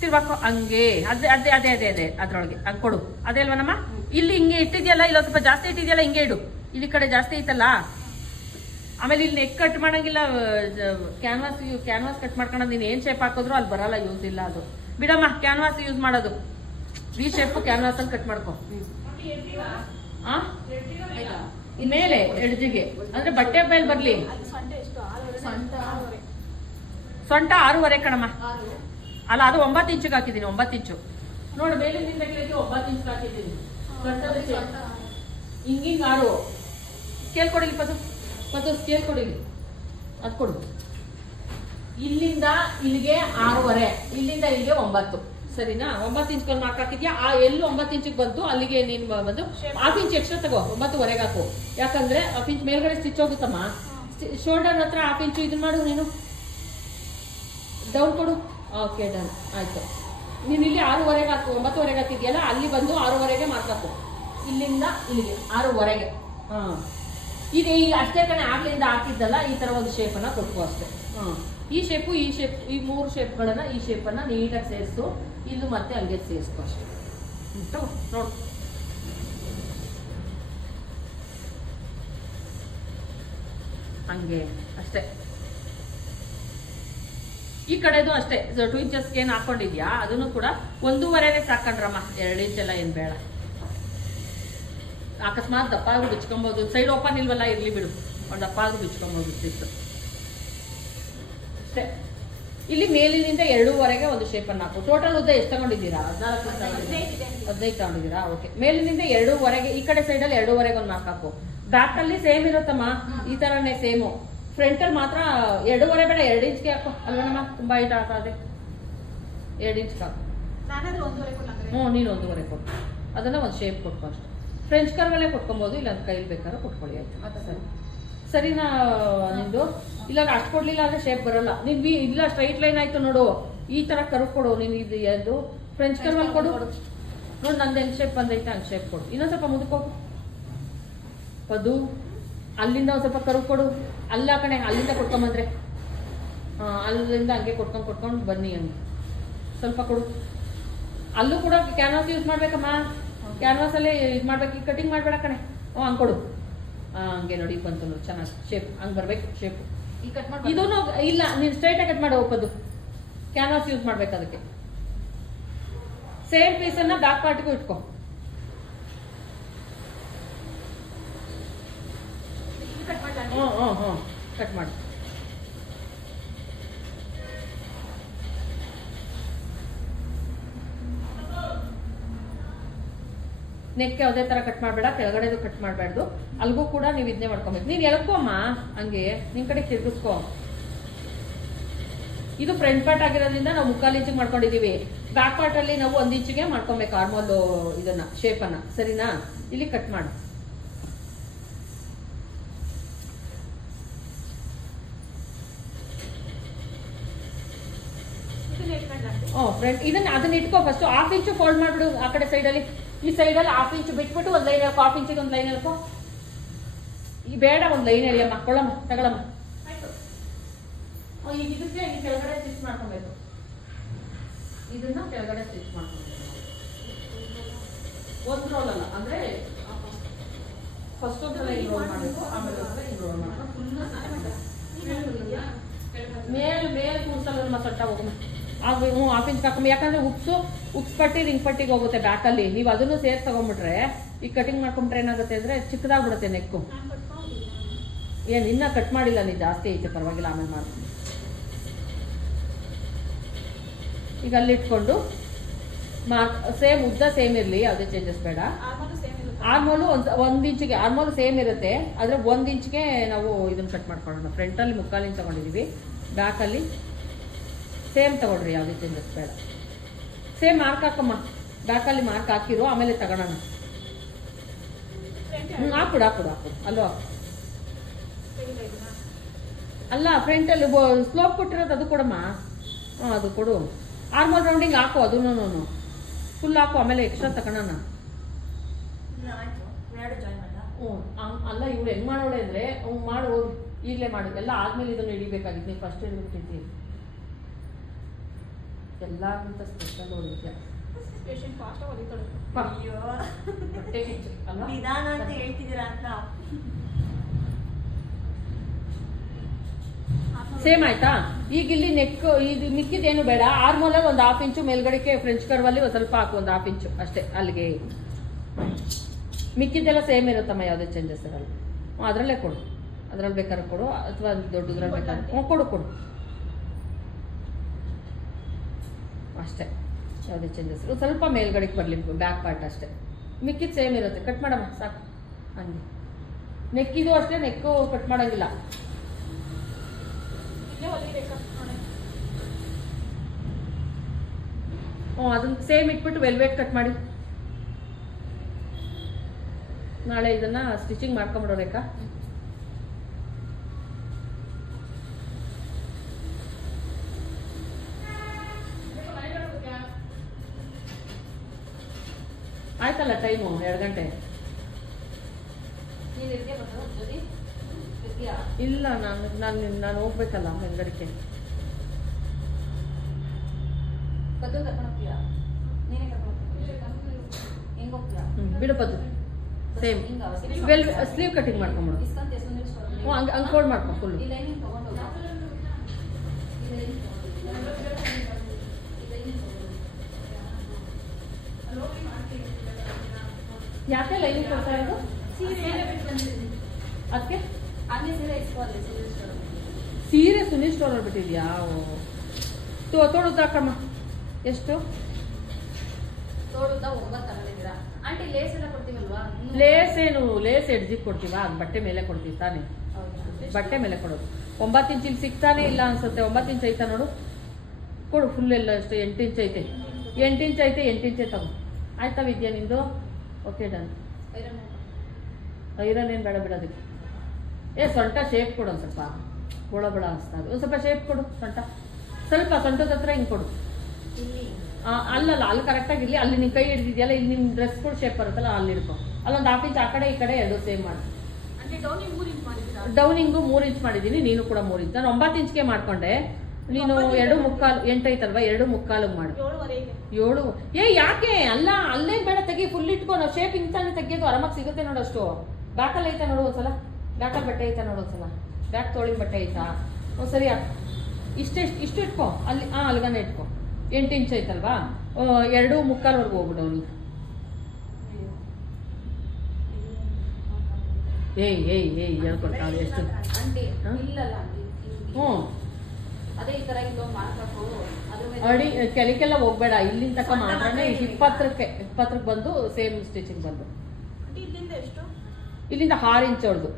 ತಿರ್ವಾಕೋ ಹಂಗೆ. ಅದೇ ಅದ್ರೊಳಗೆ ಹಂಗೆ ಕೊಡು. ಅದೇ ಅಲ್ವನಮ್ಮ? ಇಲ್ಲಿ ಹಿಂಗೆ ಇಟ್ಟಿದ್ಯಲ್ಲ, ಇಲ್ಲ ಸ್ವಲ್ಪ ಜಾಸ್ತಿ ಇಟ್ಟಿದ್ಯಲ್ಲ, ಹಿಂಗೆ ಇಡು. ಇಲ್ಲಿ ಕಡೆ ಜಾಸ್ತಿ ಐತಲ್ಲ. ಆಮೇಲೆ ಇಲ್ಲಿ ನೆಕ್ ಕಟ್ ಮಾಡಂಗಿಲ್ಲ. ಕ್ಯಾನ್ವಾಸ್ ಕಟ್ ಮಾಡ್ಕೊಳ್ಳೋದು. ನೀನು ಏನ್ ಶೇಪ್ ಹಾಕಿದ್ರು ಅಲ್ಲಿ ಬರಲ್ಲ, ಯೂಸ್ ಇಲ್ಲ ಅದು. ಬಿಡಮ್ಮ, ಕ್ಯಾನ್ವಾಸ್ ಯೂಸ್ ಮಾಡೋದು. ವಿ ಶೇಪ್ ಕ್ಯಾನ್ವಾಸ್ ಅಲ್ಲಿ ಕಟ್ ಮಾಡ್ಕೊ. ಮೇಲೆ ಎಡ್ಜಿಗೆ ಅಂದ್ರೆ ಬಟ್ಟೆ ಮೇಲೆ ಬರ್ಲಿ. ಸೊಂಟ 6.5 ಕಣಮ್ಮ. ಅಲ್ಲ, ಅದು 9 ಇಂಚಿಗೆ ಹಾಕಿದ್ದೀನಿ. 9 ಇಂಚು ನೋಡು. ಮೇಲಿಂದ 9 ಇಂಚ್ ಹಾಕಿದ್ದೀನಿ. ಹಿಂಗಿಂಗ್ 6 ಸ್ಕೇಲ್ ಕೊಡಿಲಿ. ಪದು ಸ್ಕೇಲ್ ಕೊಡಿಲಿ, ಅದು ಕೊಡು. ಇಲ್ಲಿಂದ ಇಲ್ಲಿಗೆ 6.5, ಇಲ್ಲಿಂದ ಇಲ್ಲಿಗೆ 9, ಸರಿನಾ? 9 ಇಂಚ್ ಮಾರ್ಕ್ ಹಾಕಿದ್ಯಾ? ಆ ಎಲ್ಲೂ 9 ಇಂಚಿಗೆ ಬಂತು ಅಲ್ಲಿಗೆ ನೀನು ಬಂದು ಹಾಫ್ ಇಂಚ್ ಎಕ್ಸ್ಟ್ರಾ ತಗೋ, 9.5 ಹಾಕು. ಯಾಕಂದ್ರೆ ಹಾಫ್ ಇಂಚ್ ಮೇಲ್ಗಡೆ ಸ್ಟಿಚ್ ಹೋಗುತ್ತಮ್ಮ. ಶೋಲ್ಡರ್ ಹತ್ರ ಹಾಫ್ ಇಂಚು ಇದನ್ನ ಮಾಡು, ನೀನು ಡೌನ್ ಕೊಡು. ಓಕೆ ಡನ್ ಆಯ್ತು. ನೀನು ಇಲ್ಲಿ 6.5 ಹಾಕು, 9.5 ಹಾಕಿದ್ಯಲ್ಲ, ಅಲ್ಲಿ ಬಂದು 6.5ಗೆ ಮಾರ್ಕ್ ಹಾಕು. ಇಲ್ಲಿಂದ ಇಲ್ಲಿಗೆ 6.5. ಇದು ಈ ಅಷ್ಟೇ ಕಣೆ, ಆಗ್ಲಿಂದ ಹಾಕಿದ್ದಲ್ಲ, ಈ ತರ ಒಂದು ಶೇಪನ್ನ ಕೊಟ್ಕೋ ಅಷ್ಟೇ. ಈ ಶೇಪು ಈ ಶೇಪ್, ಈ 3 ಶೇಪ್ಗಳನ್ನ, ಈ ಶೇಪನ್ನ ನೀಟಾಗಿ ಸೇರಿಸು. ಇಲ್ಲೂ ಮತ್ತೆ ಅಲ್ಲಿಗೆ ಸೇರಿಸ್ಕೊ ಅಷ್ಟೇ. ನೋಡು ಹಂಗೆ ಅಷ್ಟೇ. ಈ ಕಡೆದು ಅಷ್ಟೇ 2 ಇಂಚಸ್ಗೆ ಏನು ಹಾಕೊಂಡಿದ್ಯಾ ಅದನ್ನು ಕೂಡ 1.5 ಸಾಕೊಂಡ್ರಮ್ಮ, 2 ಇಂಚೆಲ್ಲ ಏನ್ ಬೇಡ. ಅಕಸ್ಮಾತ್ ದಪ್ಪ ಆದ್ರೂ ಬಿಚ್ಕೊಬಹುದು, ಸೈಡ್ ಓಪನ್ ಇಲ್ವಲ್ಲ, ಇರ್ಲಿ ಬಿಡು, ಒಂದು ದಪ್ಪ ಆದ್ರೂ ಬಿಚ್ಕೊಬಹುದು ಸ್ಟಿಚ್ ಅಷ್ಟೇ. ಇಲ್ಲಿ ಮೇಲಿನಿಂದ 2.5ಗೆ ಒಂದು ಶೇಪ್ ಅನ್ನು ಹಾಕು. ಟೋಟಲ್ ಉದ್ದ ಎಷ್ಟು ತಗೊಂಡಿದ್ದೀರಾ? 15 ತಗೊಂಡಿದ್ದೀರಾ? ಓಕೆ. ಮೇಲಿನಿಂದ 2.5ಗೆ, ಈ ಕಡೆ ಸೈಡ್ ಅಲ್ಲಿ 2.5ಗೆ ಒಂದು ಮಾರ್ಕ್ ಹಾಕು. ಬ್ಯಾಕ್ ಅಲ್ಲಿ ಸೇಮ್ ಇರುತ್ತಮ್ಮ, ಈ ತರನೇ ಸೇಮು. ಫ್ರಂಟ್ ಅಲ್ಲಿ ಮಾತ್ರ 2.5 ಬೇಡ, 2 ಇಂಚ್ಗೆ ಹಾಕು ಅಲ್ವೇನಮ್ಮ? ತುಂಬಾ ಹೈಟ್ ಹಾಕೋದೆ, 2 ಇಂಚ್ ಹಾಕು. ನೀನು 1.5 ಕೊಟ್ಟು ಅದನ್ನ ಒಂದು ಶೇಪ್ ಕೊಟ್ಕೊ ಅಷ್ಟೇ. ಫ್ರೆಂಚ್ ಕರ್ವಲ್ಲೇ ಕೊಟ್ಕೊಬಹುದು, ಇಲ್ಲ ಕೈಲಿ ಬೇಕಾದ್ರೆ ಕೊಟ್ಕೊಳ್ಳಿ. ಆಯ್ತು ಸರಿ, ಸರಿನಾ ನಿಂದು? ಇಲ್ಲ ಅಷ್ಟು ಕೊಡ್ಲಿಲ್ಲ ಅಂದ್ರೆ ಶೇಪ್ ಬರಲ್ಲ. ನೀನ್ ಇಲ್ಲ ಸ್ಟ್ರೈಟ್ ಲೈನ್ ಆಯ್ತು ನೋಡು, ಈ ತರ ಕರ್ವ್ ಕೊಡು. ನೀನ್ ಇದು ಫ್ರೆಂಚ್ ಕರ್ವಲ್ಲಿ ಕೊಡು. ನೋಡು ನಂದು ಹೆಂಗ್ ಶೇಪ್ ಬಂದೈತೆ ಹಂಗ್ ಶೇಪ್ ಕೊಡು. ಇನ್ನೊಂದ್ ಸ್ವಲ್ಪ ಮುಂದಕ್ಕೆ ಹೋಗು ಅದು, ಅಲ್ಲಿಂದ ಒಂದ್ ಸ್ವಲ್ಪ ಕರ್ವ್ ಕೊಡು. ಅಲ್ಲ ಕಣೆ, ಅಲ್ಲಿಂದ ಕೊಟ್ಕೊಂಬಂದ್ರೆ ಅಲ್ಲಿಂದ ಹಂಗೆ ಕೊಟ್ಕೊಂಡು ಬನ್ನಿ. ಹಂಗೆ ಸ್ವಲ್ಪ ಕೊಡು. ಅಲ್ಲೂ ಕೂಡ ಕ್ಯಾನ್ವಾಸ್ ಯೂಸ್ ಮಾಡ್ಬೇಕಮ್ಮ. ಕ್ಯಾನ್ವಾಸ್ ಅಲ್ಲೇ ಇದು ಮಾಡ್ಬೇಕು, ಈ ಕಟಿಂಗ್ ಮಾಡ್ಬೇಡ ಕಣೆ. ಹಂಗೆ ಕೊಡು. ಹಂಗೆ ನೋಡಿ ಬಂತು ನೋಡಿ, ಚೆನ್ನಾಗಿ ಶೇಪ್ ಹಂಗೆ ಬರ್ಬೇಕು ಶೇಪ್. ಇದೂ ಇಲ್ಲ, ನೀನು ಸ್ಟ್ರೈಟ್ ಆಗಿ ಕಟ್ ಮಾಡಿ ಹೋಗೋದು. ಕ್ಯಾನ್ವಾಸ್ ಯೂಸ್ ಮಾಡ್ಬೇಕು ಅದಕ್ಕೆ. ಸೇಮ್ ಪೀಸನ್ನ ಬ್ಯಾಕ್ ಪಾರ್ಟ್ಗೂ ಇಟ್ಕೊ. ಕಟ್ ಮಾಡಿ. ನೆಕ್ ಯಾವುದೇ ತರ ಕಟ್ ಮಾಡಬೇಡ, ಕೆಳಗಡೆದು ಕಟ್ ಮಾಡಬಾರ್ದು. ಅಲ್ಗೂ ಕೂಡ ನೀವು ಇದನ್ನೇ ಮಾಡ್ಕೊಬೇಕು. ನೀನ್ ಎಳ್ಕೊ ಅಮ್ಮ, ಹಂಗೆ ನಿನ್ ಕಡೆ ತಿರ್ಗಿಸ್ಕೊ. ಇದು ಫ್ರಂಟ್ ಪಾರ್ಟ್ ಆಗಿರೋದ್ರಿಂದ ನಾವು 3/4 ಇಂಚಿಗೆ ಮಾಡ್ಕೊಂಡಿದೀವಿ. ಬ್ಯಾಕ್ ಪಾರ್ಟ್ ಅಲ್ಲಿ ನಾವು 1 ಇಂಚಿಗೆ ಮಾಡ್ಕೊಬೇಕು ಆರ್ಮೋಲ್ ಇದನ್ನ ಶೇಪ್ ಅನ್ನ, ಸರಿನಾ? ಇಲ್ಲಿ ಕಟ್ ಮಾಡು. ಫ್ರಂಟ್ ಇದನ್ನ ಅದನ್ನ ಇಟ್ಕೋ. ಫಸ್ಟ್ 1/2 ಇಂಚು ಫೋಲ್ಡ್ ಮಾಡ್ಬಿಡು ಆ ಕಡೆ ಸೈಡ್ ಅಲ್ಲಿ. ಈ ಸೈಡ್ ಅಲ್ಲಿ 1/2 ಇಂಚು ಬಿಟ್ಬಿಟ್ಟು ಒಂದ್ ಲೈನ್ ಹೇಳ್ಕೊ. 1/2 ಇಂಚಿಗೆ ಒಂದು ಲೈನ್ ಹೇಳ್ಕೊ. ಈ ಬೇಡ, ಒಂದು ಲೈನ್ ಎಳಿಯಮ್ಮ, ಕೊಳಮ್ಮ, ತಗೊಳಮ್ಮ. ಈಗ ಇದಕ್ಕೆ ಈ ಕೆಳಗಡೆ ಸ್ಟಿಚ್ ಮಾಡ್ಕೊಬೇಕು. ಇದನ್ನ ಕೆಳಗಡೆ ಸ್ಟಿಚ್ ಮಾಡ್ಕೊಬೇಕು. ಒಂದು ರೋಲ್ ಅಲ್ಲ, ಅಂದ್ರೆ ಫಸ್ಟ್ ಒಂದ್ಸಲ ಹಿಂಗ್ ರೋಲ್ ಮಾಡಬೇಕು, ಆಮೇಲೆ ಒಂದ್ಸಲ ಹಿಂಗ್ ರೋಲ್ ಮಾಡ್ಕೊಂಡು ಮೇಲ್ ಕೂರ್ಸಲ್ಲ ನಮ್ಮ ಸೊಟ್ಟ ಹೋಗಮ್ಮ. 1/2 ಇಂಚ್ ಹಾಕಮ್ಮ. ಯಾಕಂದ್ರೆ ಉಕ್ಸ್ ಪಟ್ಟಿ ರಿಂಗ್ ಪಟ್ಟಿಗೆ ಹೋಗುತ್ತೆ ಬ್ಯಾಕ್ ಅಲ್ಲಿ. ನೀವು ಅದನ್ನು ಸೇರ್ಸ್ ತಗೊಂಡ್ಬಿಟ್ರೆ, ಈಗ ಕಟಿಂಗ್ ಮಾಡ್ಕೊಂಡ್ರೆ ಏನಾಗುತ್ತೆ ಅಂದ್ರೆ ಚಿಕ್ಕದಾಗ್ಬಿಡುತ್ತೆ ನೆಕ್ಕು. ಏನ್ ಇನ್ನ ಕಟ್ ಮಾಡಿಲ್ಲ, ನೀ ಜಾಸ್ತಿ ಐತೆ ಪರವಾಗಿಲ್ಲ, ಆಮೇಲೆ ಮಾಡ್ತೀನಿ. ಈಗ ಅಲ್ಲಿ ಇಟ್ಕೊಂಡು ಮಾರ್ಕ್ ಸೇಮ್ ಉದ್ದ ಸೇಮ್ ಇರ್ಲಿ, ಯಾವುದೇ ಚೇಂಜಸ್ ಬೇಡ. ಆರ್ಮೋಲು 1 ಇಂಚಿಗೆ, ಆರ್ಮೋಲ್ ಸೇಮ್ ಇರುತ್ತೆ, ಆದ್ರೆ 1 ಇಂಚ್ಗೆ ನಾವು ಇದನ್ನ ಕಟ್ ಮಾಡ್ಕೊಳ್ಳೋಣ. ಫ್ರಂಟ್ ಅಲ್ಲಿ 3/4 ಇಂಚ್ ತಗೊಂಡಿದೀವಿ, ಬ್ಯಾಕ್ ಅಲ್ಲಿ ಸೇಮ್ ತಗೊಳ್ರಿ, ಯಾವುದೇ ಚೇಂಜಸ್ ಬೇಡ. ಸೇಮ್ ಮಾರ್ಕ್ ಹಾಕಮ್ಮ, ಬ್ಯಾಕ್ ಅಲ್ಲಿ ಮಾರ್ಕ್ ಹಾಕಿರೋ, ಆಮೇಲೆ ತಗೊಳ್ಳೋಣ. ಹಾಕ್ಬಿಡು ಅಲ್ಲೋ ಹಾಕು. ಅಲ್ಲ ಫ್ರಂಟ್ ಅಲ್ಲಿ ಸ್ಲೋಪ್ ಕೊಟ್ಟಿರೋದು ಅದು ಕೊಡಮ್ಮ. ಅದು ಕೊಡು. ಆರ್ಮೋಲ್ ರೌಂಡಿಂಗ್ ಹಾಕು, ಅದನ್ನು ಫುಲ್ ಹಾಕು, ಆಮೇಲೆ ಎಕ್ಸ್ಟ್ರಾ ತಗೊಳ್ಳೋಣ. ಅಲ್ಲ ಇವ್ಳು ಹೆಂಗ್ ಮಾಡೋಳೆ ಅಂದ್ರೆ ಮಾಡು, ಈಗಲೇ ಮಾಡು. ಎಲ್ಲ ಆದ್ಮೇಲೆ ಇದನ್ನು ಹಿಡಿಬೇಕಾಗಿತ್ತು, ನೀವು ಫಸ್ಟ್ ಹಿಡಿದ್ಬಿಟ್ಟಿದ್ದೀವಿ. ಎಲ್ಲಾರ್ಗಿಂತ ಸ್ಪೆಷಲ್ ಹೊಡಿದ್ಯಾ, ನಿಧಾನ ಅಂತ ಹೇಳ್ತಿದ್ದೀರಾ ಅಂತ. ಸೇಮ್ ಆಯ್ತಾ? ಈಗ ಇಲ್ಲಿ ನೆಕ್ ಇದು ಮಿಕ್ಕಿದೇನು ಬೇಡ. ಆರ್ಮೋಲಲ್ಲಿ 1/2 ಇಂಚು ಮೇಲ್ಗಡೆಗೆ ಫ್ರೆಂಚ್ ಕರ್ವ್ ಅಲ್ಲಿ ಒಂದು ಸ್ವಲ್ಪ ಹಾಕು, 1/2 ಇಂಚು ಅಷ್ಟೇ ಅಲ್ಲಿಗೆ. ಮಿಕ್ಕಿದ್ದೆಲ್ಲ ಸೇಮ್ ಇರುತ್ತಮ್ಮ, ಯಾವುದೇ ಚೇಂಜಸ್ ಇರಲ್ಲ. ಅದರಲ್ಲೇ ಕೊಡು, ಅದ್ರಲ್ಲಿ ಬೇಕಾದ್ರೆ ಕೊಡು, ಅಥವಾ ದೊಡ್ಡದ್ರಲ್ಲಿ ಬೇಕಾದ್ರೆ ಕೊಡು ಅಷ್ಟೇ, ಯಾವುದೇ ಚೇಂಜಸ್. ಸ್ವಲ್ಪ ಮೇಲ್ಗಡೆಗೆ ಬರಲಿ ಬ್ಯಾಕ್ ಪಾರ್ಟ್ ಅಷ್ಟೇ, ಮಿಕ್ಕಿದ್ದು ಸೇಮ್ ಇರುತ್ತೆ. ಕಟ್ ಮಾಡಮ್ಮ ಸಾಕು. ಹಂಗೆ ನೆಕ್ಕಿದು ಅಷ್ಟೇ, ನೆಕ್ಕು ಕಟ್ ಮಾಡೋಂಗಿಲ್ಲ. ಅದನ್ನ ಸೇಮ್ ಇಟ್ಬಿಟ್ಟು ವೆಲ್ವೆಟ್ ಕಟ್ ಮಾಡಿ. ನಾಳೆ ಇದನ್ನ ಸ್ಟಿಚಿಂಗ್ ಮಾಡ್ಕೊಂಬಿಡೋ ರೇಖಾ. ಆಯ್ತಲ್ಲ ಟೈಮು 2 ಗಂಟೆ. ಇಲ್ಲ, ನಾನು ಹೋಗ್ಬೇಕಲ್ಲ ಮೆಂಗಡಿಕೆ. ಬಿಡು ಪದ್ದು ಸೇಮ್ ಸ್ಲೀವ್ ಕಟಿಂಗ್ ಮಾಡ್ಕೊಂಬಿಡು. ಹಂಗೆ ಫೋಲ್ಡ್ ಮಾಡ್ಕೊ ಫುಲ್. ಯಾಕೆ ಲೈನಿಂಗ್ ಕೊಡ್ತಾ ಇರೋದು? ಅದಕ್ಕೆ ಸೀರೆ ಸುನೀಲ್ ಸ್ಟೋರ್ ಮಾಡ್ಬಿಟ್ಟಿದ್ಯಾ? ತೋಡುದ್ದ ಕಮ್ಮ ಎಷ್ಟು? ಲೇಸ್ ಏನು ಲೇಸ್ ಎಡ್ಜಿಗೆ ಕೊಡ್ತೀವ? ಅದು ಬಟ್ಟೆ ಮೇಲೆ ಕೊಡ್ತೀವಿ ತಾನೆ? ಬಟ್ಟೆ ಮೇಲೆ ಕೊಡೋದು. 9 ಇಂಚಿಲ್ ಸಿಗ್ತಾನೆ ಇಲ್ಲ ಅನ್ಸುತ್ತೆ. 9 ಇಂಚ್ ಐತಾ ನೋಡು, ಕೊಡು ಫುಲ್ ಎಲ್ಲ ಅಷ್ಟು. 8 ಇಂಚ್ ಐತೆ, 8 ಇಂಚ್ ಐತೆ. 8 ಇಂಚೆ ತಗೋ. ಆಯ್ತಾ ವಿದ್ಯಾ ನಿಂದು? Okay done. ಐರನ್ ಏನು ಬೇಡ ಬಿಡೋದಕ್ಕೆ. ಸೊಂಟ ಶೇಪ್ ಕೊಡು ಒಂದು ಸ್ವಲ್ಪ. ಬುಳ ಬುಳ ಅನಿಸ್ತಾ ಅದು. ಒಂದು ಸ್ವಲ್ಪ ಶೇಪ್ ಕೊಡು ಸೊಂಟ. ಸ್ವಲ್ಪ ಸೊಂಟದ ಹತ್ರ ಹಿಂಗೆ ಕೊಡು. ಅಲ್ಲಲ್ಲ, ಅಲ್ಲಿ ಕರೆಕ್ಟಾಗಿ ಇರಲಿ. ಅಲ್ಲಿ ನಿನ್ನ ಕೈ ಹಿಡಿದಿದೆಯಲ್ಲ, ಇಲ್ಲಿ ನಿಮ್ಮ ಡ್ರೆಸ್ಗಳು ಶೇಪ್ ಬರುತ್ತಲ್ಲ, ಅಲ್ಲಿ ಹಿಡ್ಕೊ. ಅಲ್ಲೊಂದು 1/2 ಇಂಚ್ ಆ ಕಡೆ ಈ ಕಡೆ 2 ಸೇಮ್ ಮಾಡಿ. ಡೌನಿಂಗು 3 ಇಂಚ್ ಮಾಡಿದ್ದೀನಿ, ನೀನು ಕೂಡ 3 ಇಂಚ್. ನಾನು 9 ಇಂಚ್ಗೆ ಮಾಡ್ಕೊಂಡೆ. ನೀನು 2.25 8 ಐತಲ್ವಾ, 2.25 ಮಾಡು. 7 ಯಾಕೆ? ಅಲ್ಲ, ಅಲ್ಲೇ ಬೇಡ, ತೆಗಿ ಫುಲ್ ಇಟ್ಕೊ. ನಾವು ಶೇಪ್ ಹಿಂಗ್ ತಾನೇ ತೆಗಿಯೋದು, ಆರಾಮಾಗಿ ಸಿಗುತ್ತೆ ನೋಡು. ಅಷ್ಟು ಬ್ಯಾಕಲ್ಲಿ ಐತಾ ನೋಡು ಒಂದ್ಸಲ. ಬ್ಯಾಕಲ್ಲಿ ಬಟ್ಟೆ ಐತಾ ನೋಡು ಒಂದ್ಸಲ. ಬ್ಯಾಕ್ ತೋಳಿನ ಬಟ್ಟೆ ಐತಾ? ಸರಿ, ಇಷ್ಟು ಇಟ್ಕೊ. ಅಲ್ಲಿ ಅಲ್ಗನೆ ಇಟ್ಕೊ. 8 ಇಂಚ್ ಐತಲ್ವಾ, 2.25 ಹೋಗ್ಬಿಡು ನೀನು. ಹೇಳ್ಕೊಡ್ತಾಳೆ ಎಷ್ಟು. ಅಡಿ ಕೆಳಕ್ಕೆಲ್ಲ ಹೋಗ್ಬೇಡ. ಇಲ್ಲಿಂದ ತಕ ಮಾತ್ರ 20ಕ್ಕೆ ಬಂದು ಸೇಮ್ ಸ್ಟಿಚಿಂಗ್ ಬಂದು. ಇಲ್ಲಿಂದ 6 ಇಂಚ್ ಹೊಡೆದು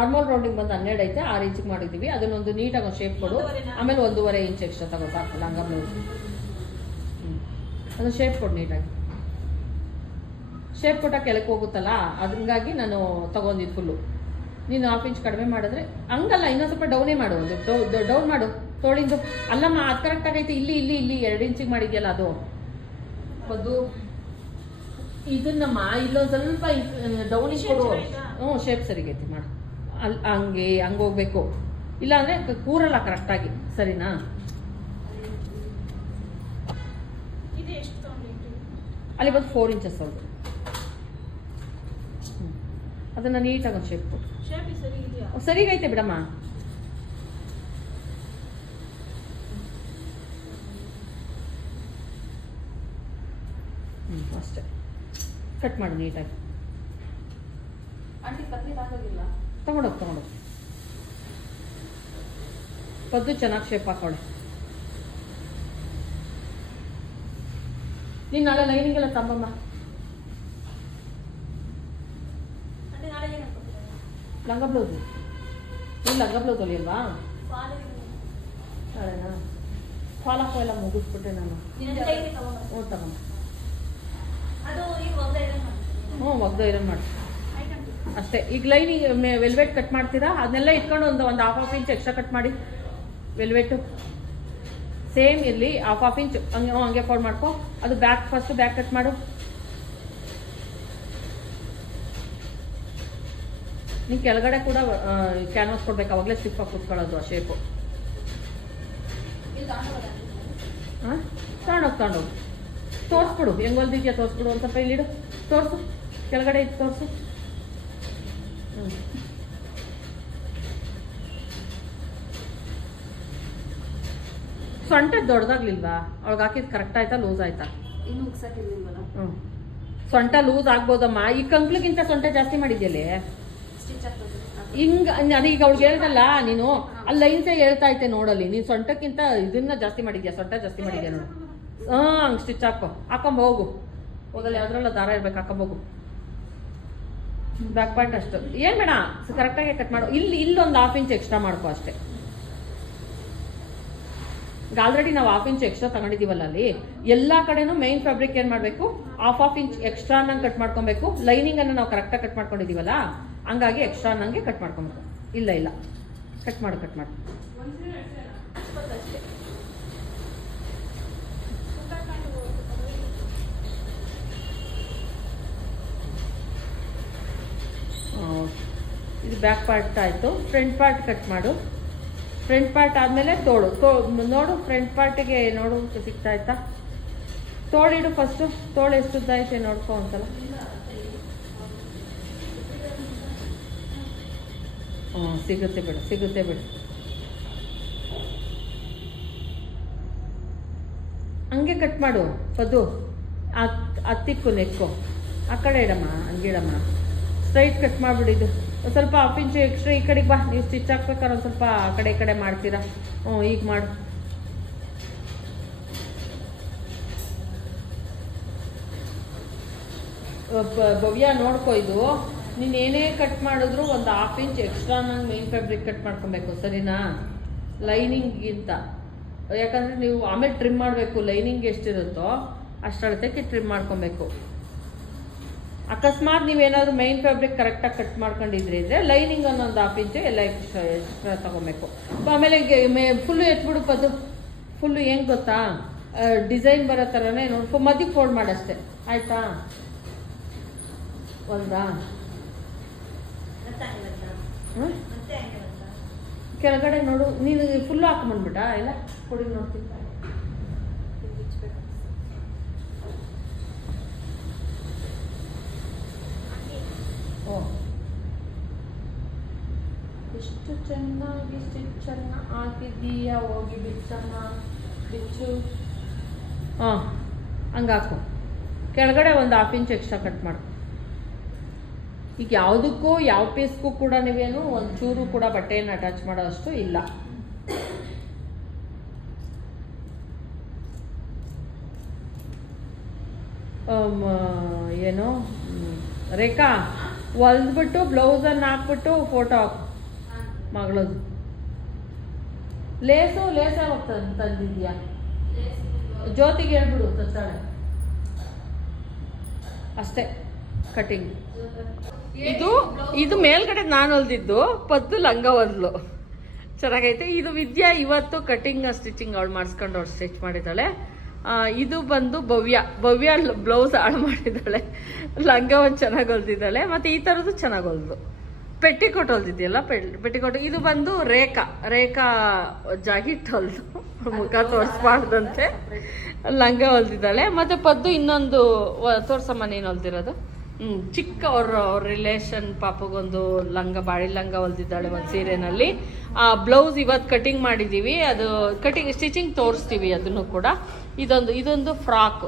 ಆರ್ಮೋಲ್ ರೌಂಡಿಂಗ್ ಬಂದು 12 ಐತೆ. 6 ಇಂಚಿಗೆ ಮಾಡಿದ್ದೀವಿ. ಅದನ್ನೊಂದು ನೀಟಾಗಿ ಒಂದು ಶೇಪ್ ಕೊಡು. ಆಮೇಲೆ 1.5 ಇಂಚ್ ಎಕ್ಸ್ಟ್ರಾ ತಗೋ ಸಾಕು. ಲಂಗ ಬ್ಲೌಸ್ ಅದು ಶೇಪ್ ಕೊಡು ನೀಟಾಗಿ. ಶೇಪ್ ಕೊಟ್ಟ ಕೆಳಕ್ಕೆ ಹೋಗುತ್ತಲ್ಲ, ಅದಂಗಾಗಿ ನಾನು ತಗೊಂಡಿದ್ದು ಫುಲ್ಲು. ನೀನು 1/2 ಇಂಚ್ ಕಡಿಮೆ ಮಾಡಿದ್ರೆ ಹಂಗಲ್ಲ, ಇನ್ನೊಂದು ಸ್ವಲ್ಪ ಡೌನೇ ಮಾಡು. ಒಂದು ಡೌನ್ ಮಾಡು ತೋಳಿಂದು. ಅಲ್ಲಮ್ಮ, ಅದು ಕರೆಕ್ಟ್ ಆಗೈತೆ. ಇಲ್ಲಿ 2 ಇಂಚಿಗೆ ಮಾಡಿದ್ಯಲ್ಲ ಅದು. ಇದನ್ನಮ್ಮ ಇಲ್ಲೊಂದು ಸ್ವಲ್ಪ ಡೌನಿಗೆ ಕೊಡು. ಶೇಪ್ ಸರಿಗೈತಿ ಮಾಡು. ಹಂಗೆ ಹೋಗ್ಬೇಕು. ಇಲ್ಲ ಅಂದ್ರೆ ಕೂರಲ್ಲ ಕರೆಕ್ಟಾಗಿ. ಸರಿನಾ? ಅಲ್ಲಿ ಬಂದು 4 ಇಂಚಸ್ ಹೌದು. ಅದನ್ನ ನೀಟಾಗಿ ಒಂದು ಶೇಪ್ ಕೊಡು. ಸರಿಗೈತೆ ಬಿಡಮ್ಮ. ಅಷ್ಟೇ. ಕಟ್ ಮಾಡು ನೀಟಾಗಿ. ತಗೊಂಡೋಗಿ ಪದ್ದು ಚೆನ್ನಾಗಿ ಶೇಪ್ ಹಾಕೊಳ್ಳಿ. ನೀನು ನಾಳೆ ಲೈನಿಂಗ್ ಎಲ್ಲ ತಂಬಮ್ಮ. ಲಂಗ ಬ್ಲೌಸ್ ನೀನು ಲಂಗ ಬ್ಲೌಸ್ ಹೊಲಿಯಲ್ವಾ? ನಾಳೆನಾ? ಫಾಲೋ ಎಲ್ಲ ಮುಗಿಸ್ಬಿಟ್ಟೆ ನಾನು. ತಗೊಂಡು ಒಗ್ದು ಐರನ್ ಮಾಡಿ ಅಷ್ಟೇ. ಈಗ ಲೈನಿಂಗ್ ವೆಲ್ವೆಟ್ ಕಟ್ ಮಾಡ್ತೀರಾ? ಅದನ್ನೆಲ್ಲ ಇಟ್ಕೊಂಡು ಒಂದು 1/2 ಇಂಚ್ ಎಕ್ಸ್ಟ್ರಾ ಕಟ್ ಮಾಡಿ. ವೆಲ್ವೆಟ್ಟು ಸೇಮ್ ಇರಲಿ. 1/2 ಇಂಚ್ ಹಂಗೆ ಫೋಲ್ಡ್ ಮಾಡ್ಕೊ. ಅದು ಫಸ್ಟ್ ಬ್ಯಾಕ್ ಕಟ್ ಮಾಡು. ನೀನು ಕೆಳಗಡೆ ಕೂಡ ಕ್ಯಾನ್ವಾಸ್ ಕೊಡ್ಬೇಕು. ಅವಾಗಲೇ ಸ್ಟಿಫ್ ಆಗಿ ಕುತ್ಕೊಳ್ಳೋದು ಆ ಶೇಪು. ತಗೊಂಡೋಗಿ ತೋರಿಸ್ಬಿಡು. ಹೆಂಗೆ ಹೊಲ್ದಿದ್ಯಾ ತೋರಿಸ್ಬಿಡು. ಒಂದು ಸ್ವಲ್ಪ ಇಲ್ಲಿಡು. ತೋರಿಸು, ಕೆಳಗಡೆ ಇತ್ತು ತೋರಿಸು. ಸೊಂಟ ದೊಡ್ಡದಾಗ್ಲಿಲ್ವಾ? ಅವಳಿಗೆ ಹಾಕಿದ್ ಕರೆಕ್ಟ್ ಆಯ್ತಾ? ಲೂಸ್ ಆಯ್ತಾ? ಸೊಂಟ ಲೂಸ್ ಆಗ್ಬೋದಮ್ಮ. ಈ ಕಂಕ್ಲಿಗಿಂತ ಸೊಂಟ ಜಾಸ್ತಿ ಮಾಡಿದ್ಯಲ್ಲೇ. ಹಿಂಗ ಅದೀಗ ಅವ್ಳಿಗೆ ಹೇಳ್ದಲ್ಲ ನೀನು, ಅಲ್ಲಿ ಲೈನ್ಸೇ ಹೇಳ್ತಾ ಐತೆ ನೋಡಲ್ಲಿ. ನೀನು ಸೊಂಟಕ್ಕಿಂತ ಇದನ್ನ ಜಾಸ್ತಿ ಮಾಡಿದ್ಯಾ, ಸೊಂಟ ಜಾಸ್ತಿ ಮಾಡಿದ್ಯಾ ನೋಡು. ಹಂಗೆ ಸ್ಟಿಚ್ ಹಾಕೊಂಬ ಹೋಗು. ಹೋಗಲ್ಲ ಯಾವ್ದ್ರಲ್ಲ ದಾರ ಇರ್ಬೇಕು, ಹಾಕೊಂಬೋಗು. ಬ್ಯಾಕ್ ಪಾರ್ಟ್ ಅಷ್ಟು ಏನ್ ಬೇಡ, ಕರೆಕ್ಟಾಗಿ ಕಟ್ ಮಾಡು. ಇಲ್ಲೊಂದು 1/2 ಇಂಚ್ ಎಕ್ಸ್ಟ್ರಾ ಮಾಡ್ಕೊ ಅಷ್ಟೇ. ಈಗ ಆಲ್ರೆಡಿ ನಾವು 1/2 ಇಂಚ್ ಎಕ್ಸ್ಟ್ರಾ ತಗೊಂಡಿದೀವಲ್ಲ ಅಲ್ಲಿ ಎಲ್ಲಾ ಕಡೆನೂ ಮೈನ್ ಫ್ಯಾಬ್ರಿಕ್ ಏನ್ ಮಾಡ್ಬೇಕು 1/2 ಇಂಚ್ ಎಕ್ಸ್ಟ್ರಾ ನಂಗೆ ಕಟ್ ಮಾಡ್ಕೊಬೇಕು. ಲೈನಿಂಗ್ ಅನ್ನು ನಾವು ಕರೆಕ್ಟಾಗಿ ಕಟ್ ಮಾಡ್ಕೊಂಡಿದೀವಲ್ಲ ಹಂಗಾಗಿ ಎಕ್ಸ್ಟ್ರಾ ನಂಗೆ ಕಟ್ ಮಾಡ್ಕೊಬೇಕು. ಇಲ್ಲ ಕಟ್ ಮಾಡು ಇದು ಬ್ಯಾಕ್ ಪಾರ್ಟ್ ಆಯ್ತು. ಫ್ರಂಟ್ ಪಾರ್ಟ್ ಕಟ್ ಮಾಡು. ಫ್ರಂಟ್ ಪಾರ್ಟ್ ಆದ್ಮೇಲೆ ತೋಳು ನೋಡು. ಫ್ರಂಟ್ ಪಾರ್ಟಿಗೆ ನೋಡು ಸಿಗ್ತಾ ಆಯ್ತಾ? ತೋಳಿಡು ಫಸ್ಟು. ತೋಳು ಎಷ್ಟು ಉದ್ದ ಐತೆ ನೋಡ್ಕೊ ಒಂದ್ಸಲ. ಸಿಗುತ್ತೆ ಬಿಡು. ಹಂಗೆ ಕಟ್ ಮಾಡು ಪದ್ದು. ಹತ್ತಿಕ್ಕು ನೆಕ್ಕು ಆ ಕಡೆ ಇಡಮ್ಮ, ಹಂಗಿಡಮ್ಮ. Straight cut ಮಾಡ್ಬಿಡಿದು. ಸ್ವಲ್ಪ 1/2 ಇಂಚ್ ಎಕ್ಸ್ಟ್ರಾ ಈ ಕಡೆಗೆ ಬಾ. ನೀವು ಸ್ಟಿಚ್ ಹಾಕ್ಬೇಕಾದ್ರೆ ಒಂದು ಸ್ವಲ್ಪ ಆ ಕಡೆ ಈ ಕಡೆ ಮಾಡ್ತೀರಾ. ಈಗ ಮಾಡು. ಭವ್ಯ ನೋಡ್ಕೊ, ಇದು ನೀನು ಏನೇ ಕಟ್ ಮಾಡಿದ್ರು ಒಂದು 1/2 ಇಂಚ್ ಎಕ್ಸ್ಟ್ರಾ ನಂಗೆ ಮೇನ್ ಫ್ಯಾಬ್ರಿಕ್ ಕಟ್ ಮಾಡ್ಕೊಬೇಕು, ಸರಿನಾ? ಲೈನಿಂಗಿಂತ. ಯಾಕಂದ್ರೆ ನೀವು ಆಮೇಲೆ ಟ್ರಿಮ್ ಮಾಡಬೇಕು. ಲೈನಿಂಗ್ ಎಷ್ಟಿರುತ್ತೋ ಅಷ್ಟಳತೆಗೆ ಟ್ರಿಮ್ ಮಾಡ್ಕೊಬೇಕು. ಅಕಸ್ಮಾತ್ ನೀವೇನಾದ್ರೂ ಮೈನ್ ಫ್ಯಾಬ್ರಿಕ್ ಕರೆಕ್ಟಾಗಿ ಕಟ್ ಮಾಡ್ಕೊಂಡಿದ್ರಿ ಅಂದ್ರೆ ಲೈನಿಂಗ್ ಅನ್ನೊಂದು 1/2 ಇಂಚು ಎಲ್ಲ ಎಕ್ಸ್ಟ್ರಾ ತಗೊಬೇಕು. ಆಮೇಲೆ ಫುಲ್ಲು ಎತ್ಬಿಡು ಪದ್ದು. ಫುಲ್ಲು ಹೆಂಗೆ ಗೊತ್ತಾ, ಡಿಸೈನ್ ಬರೋ ಥರನೇ ನೋಡಿ ಮಧ್ಯಕ್ಕೆ ಫೋಲ್ಡ್ ಮಾಡಷ್ಟೆ, ಆಯ್ತಾ? ಒಂದಾ ಕೆಳಗಡೆ ನೋಡು. ನೀನು ಫುಲ್ಲು ಹಾಕೊಂಡ್ಬಿಟ್ಟ ಇಲ್ಲ ಕೊಡಿ ನೋಡ್ತೀನಿ. ಎಷ್ಟು ಚೆನ್ನಾಗಿ ಸ್ಟಿಚ್ಚನ್ನು ಹಾಕಿದ್ದೀಯಾ, ಹೋಗಿ ಬಿಚ್ಚಮ್ಮ, ಬಿಚ್ಚು. ಹಂಗಾಕು. ಕೆಳಗಡೆ ಒಂದು 1/2 ಇಂಚ್ ಎಕ್ಸ್ಟ್ರಾ ಕಟ್ ಮಾಡು. ಈಗ ಯಾವುದಕ್ಕೂ ಯಾವ ಪೀಸ್ಗೂ ಕೂಡ ನೀವೇನು ಒಂಚೂರು ಕೂಡ ಬಟ್ಟೆಯನ್ನು ಅಟ್ಯಾಚ್ ಮಾಡೋ ಅಷ್ಟು ಇಲ್ಲ. ಏನು ರೇಖಾ, ಹೊಲ್ದ್ಬಿಟ್ಟು ಬ್ಲೌಸನ್ನು ಹಾಕ್ಬಿಟ್ಟು ಫೋಟೋ ಹಾಕು ಮಗಳದು. ಲೇಸೇ ಹೋಗ್ತದೆ ತಂದಿದ್ಯಾ? ಜ್ಯೋತಿಗೆ ಹೇಳ್ಬಿಡು ತತ್ತಾಳೆ ಅಷ್ಟೇ. ಕಟಿಂಗ್ ಇದು ಮೇಲ್ಗಡೆ ನಾನು ಹೊಲ್ದಿದ್ದು, ಪದ್ದು ಲಂಗ ಹೊಲ್ದ್ಲು. ಚೆನ್ನಾಗೈತೆ. ಇದು ವಿದ್ಯಾ ಇವತ್ತು ಕಟಿಂಗ್ ಸ್ಟಿಚಿಂಗ್ ಅವಳು ಮಾಡಿಸ್ಕೊಂಡು ಅವಳು ಸ್ಟಿಚ್ ಮಾಡಿದ್ದಾಳೆ. ಇದು ಬಂದು ಭವ್ಯ ಬ್ಲೌಸ್ ಹಾಳು ಮಾಡಿದ್ದಾಳೆ. ಲಂಗ ಒಂದು ಚೆನ್ನಾಗಿ ಹೊಲ್ದಿದ್ದಾಳೆ. ಮತ್ತೆ ಈ ಥರದ್ದು ಚೆನ್ನಾಗಿ ಹೊಲ್ದು. Petticoat ಹೊಲ್ದಿದ್ಯಲ್ಲ, petticoat. ಇದು ಬಂದು ರೇಖಾ ಜಾಗಿಟ್ ಹೊಲ್ದು, ಮುಖ ತೋರಿಸ್ಬಾರ್ದಂತೆ ಲಂಗ ಹೊಲ್ದಿದ್ದಾಳೆ. ಮತ್ತೆ ಪದ್ದು ಇನ್ನೊಂದು ತೋರ್ಸಮ್ಮ ನೀನು ಹೊಲ್ದಿರೋದು. ಚಿಕ್ಕ ಅವ್ರ ರಿಲೇಷನ್ ಪಾಪಗೊಂದು ಲಂಗ, ಬಾಳಿ ಲಂಗ ಹೊಲ್ದಿದ್ದಾಳೆ ಒಂದು ಸೀರೆನಲ್ಲಿ. ಬ್ಲೌಸ್ ಇವತ್ತು ಕಟಿಂಗ್ ಮಾಡಿದ್ದೀವಿ. ಅದು ಸ್ಟಿಚಿಂಗ್ ತೋರಿಸ್ತೀವಿ ಅದನ್ನು ಕೂಡ. ಇದೊಂದು ಫ್ರಾಕ್.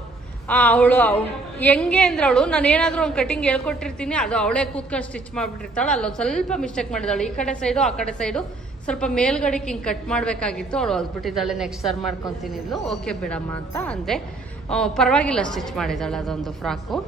ಅವಳು ಹೆಂಗೆ ಅಂದ್ರೆ ನಾನು ಏನಾದರೂ ಒಂದು ಕಟಿಂಗ್ ಹೇಳ್ಕೊಟ್ಟಿರ್ತೀನಿ, ಅದು ಅವಳೇ ಕೂತ್ಕೊಂಡು ಸ್ಟಿಚ್ ಮಾಡಿಬಿಟ್ಟಿರ್ತಾಳೆ. ಅಲ್ಲೊಂದು ಸ್ವಲ್ಪ ಮಿಸ್ಟೇಕ್ ಮಾಡಿದಾಳೆ. ಈ ಕಡೆ ಸೈಡು ಆ ಕಡೆ ಸೈಡು ಸ್ವಲ್ಪ ಮೇಲ್ಗಡೆಗೆ ಹಿಂಗೆ ಕಟ್ ಮಾಡಬೇಕಾಗಿತ್ತು. ಅವಳು ಹೊಲ್ಬಿಟ್ಟಿದ್ದಾಳೆ. ನೆಕ್ಸ್ಟ್ ಸರ್ ಮಾಡ್ಕೊತೀನಿ ಇದ್ಲು. ಓಕೆ ಬಿಡಮ್ಮ ಅಂತ ಅಂದೆ. ಪರವಾಗಿಲ್ಲ, ಸ್ಟಿಚ್ ಮಾಡಿದ್ದಾಳೆ ಅದೊಂದು ಫ್ರಾಕು.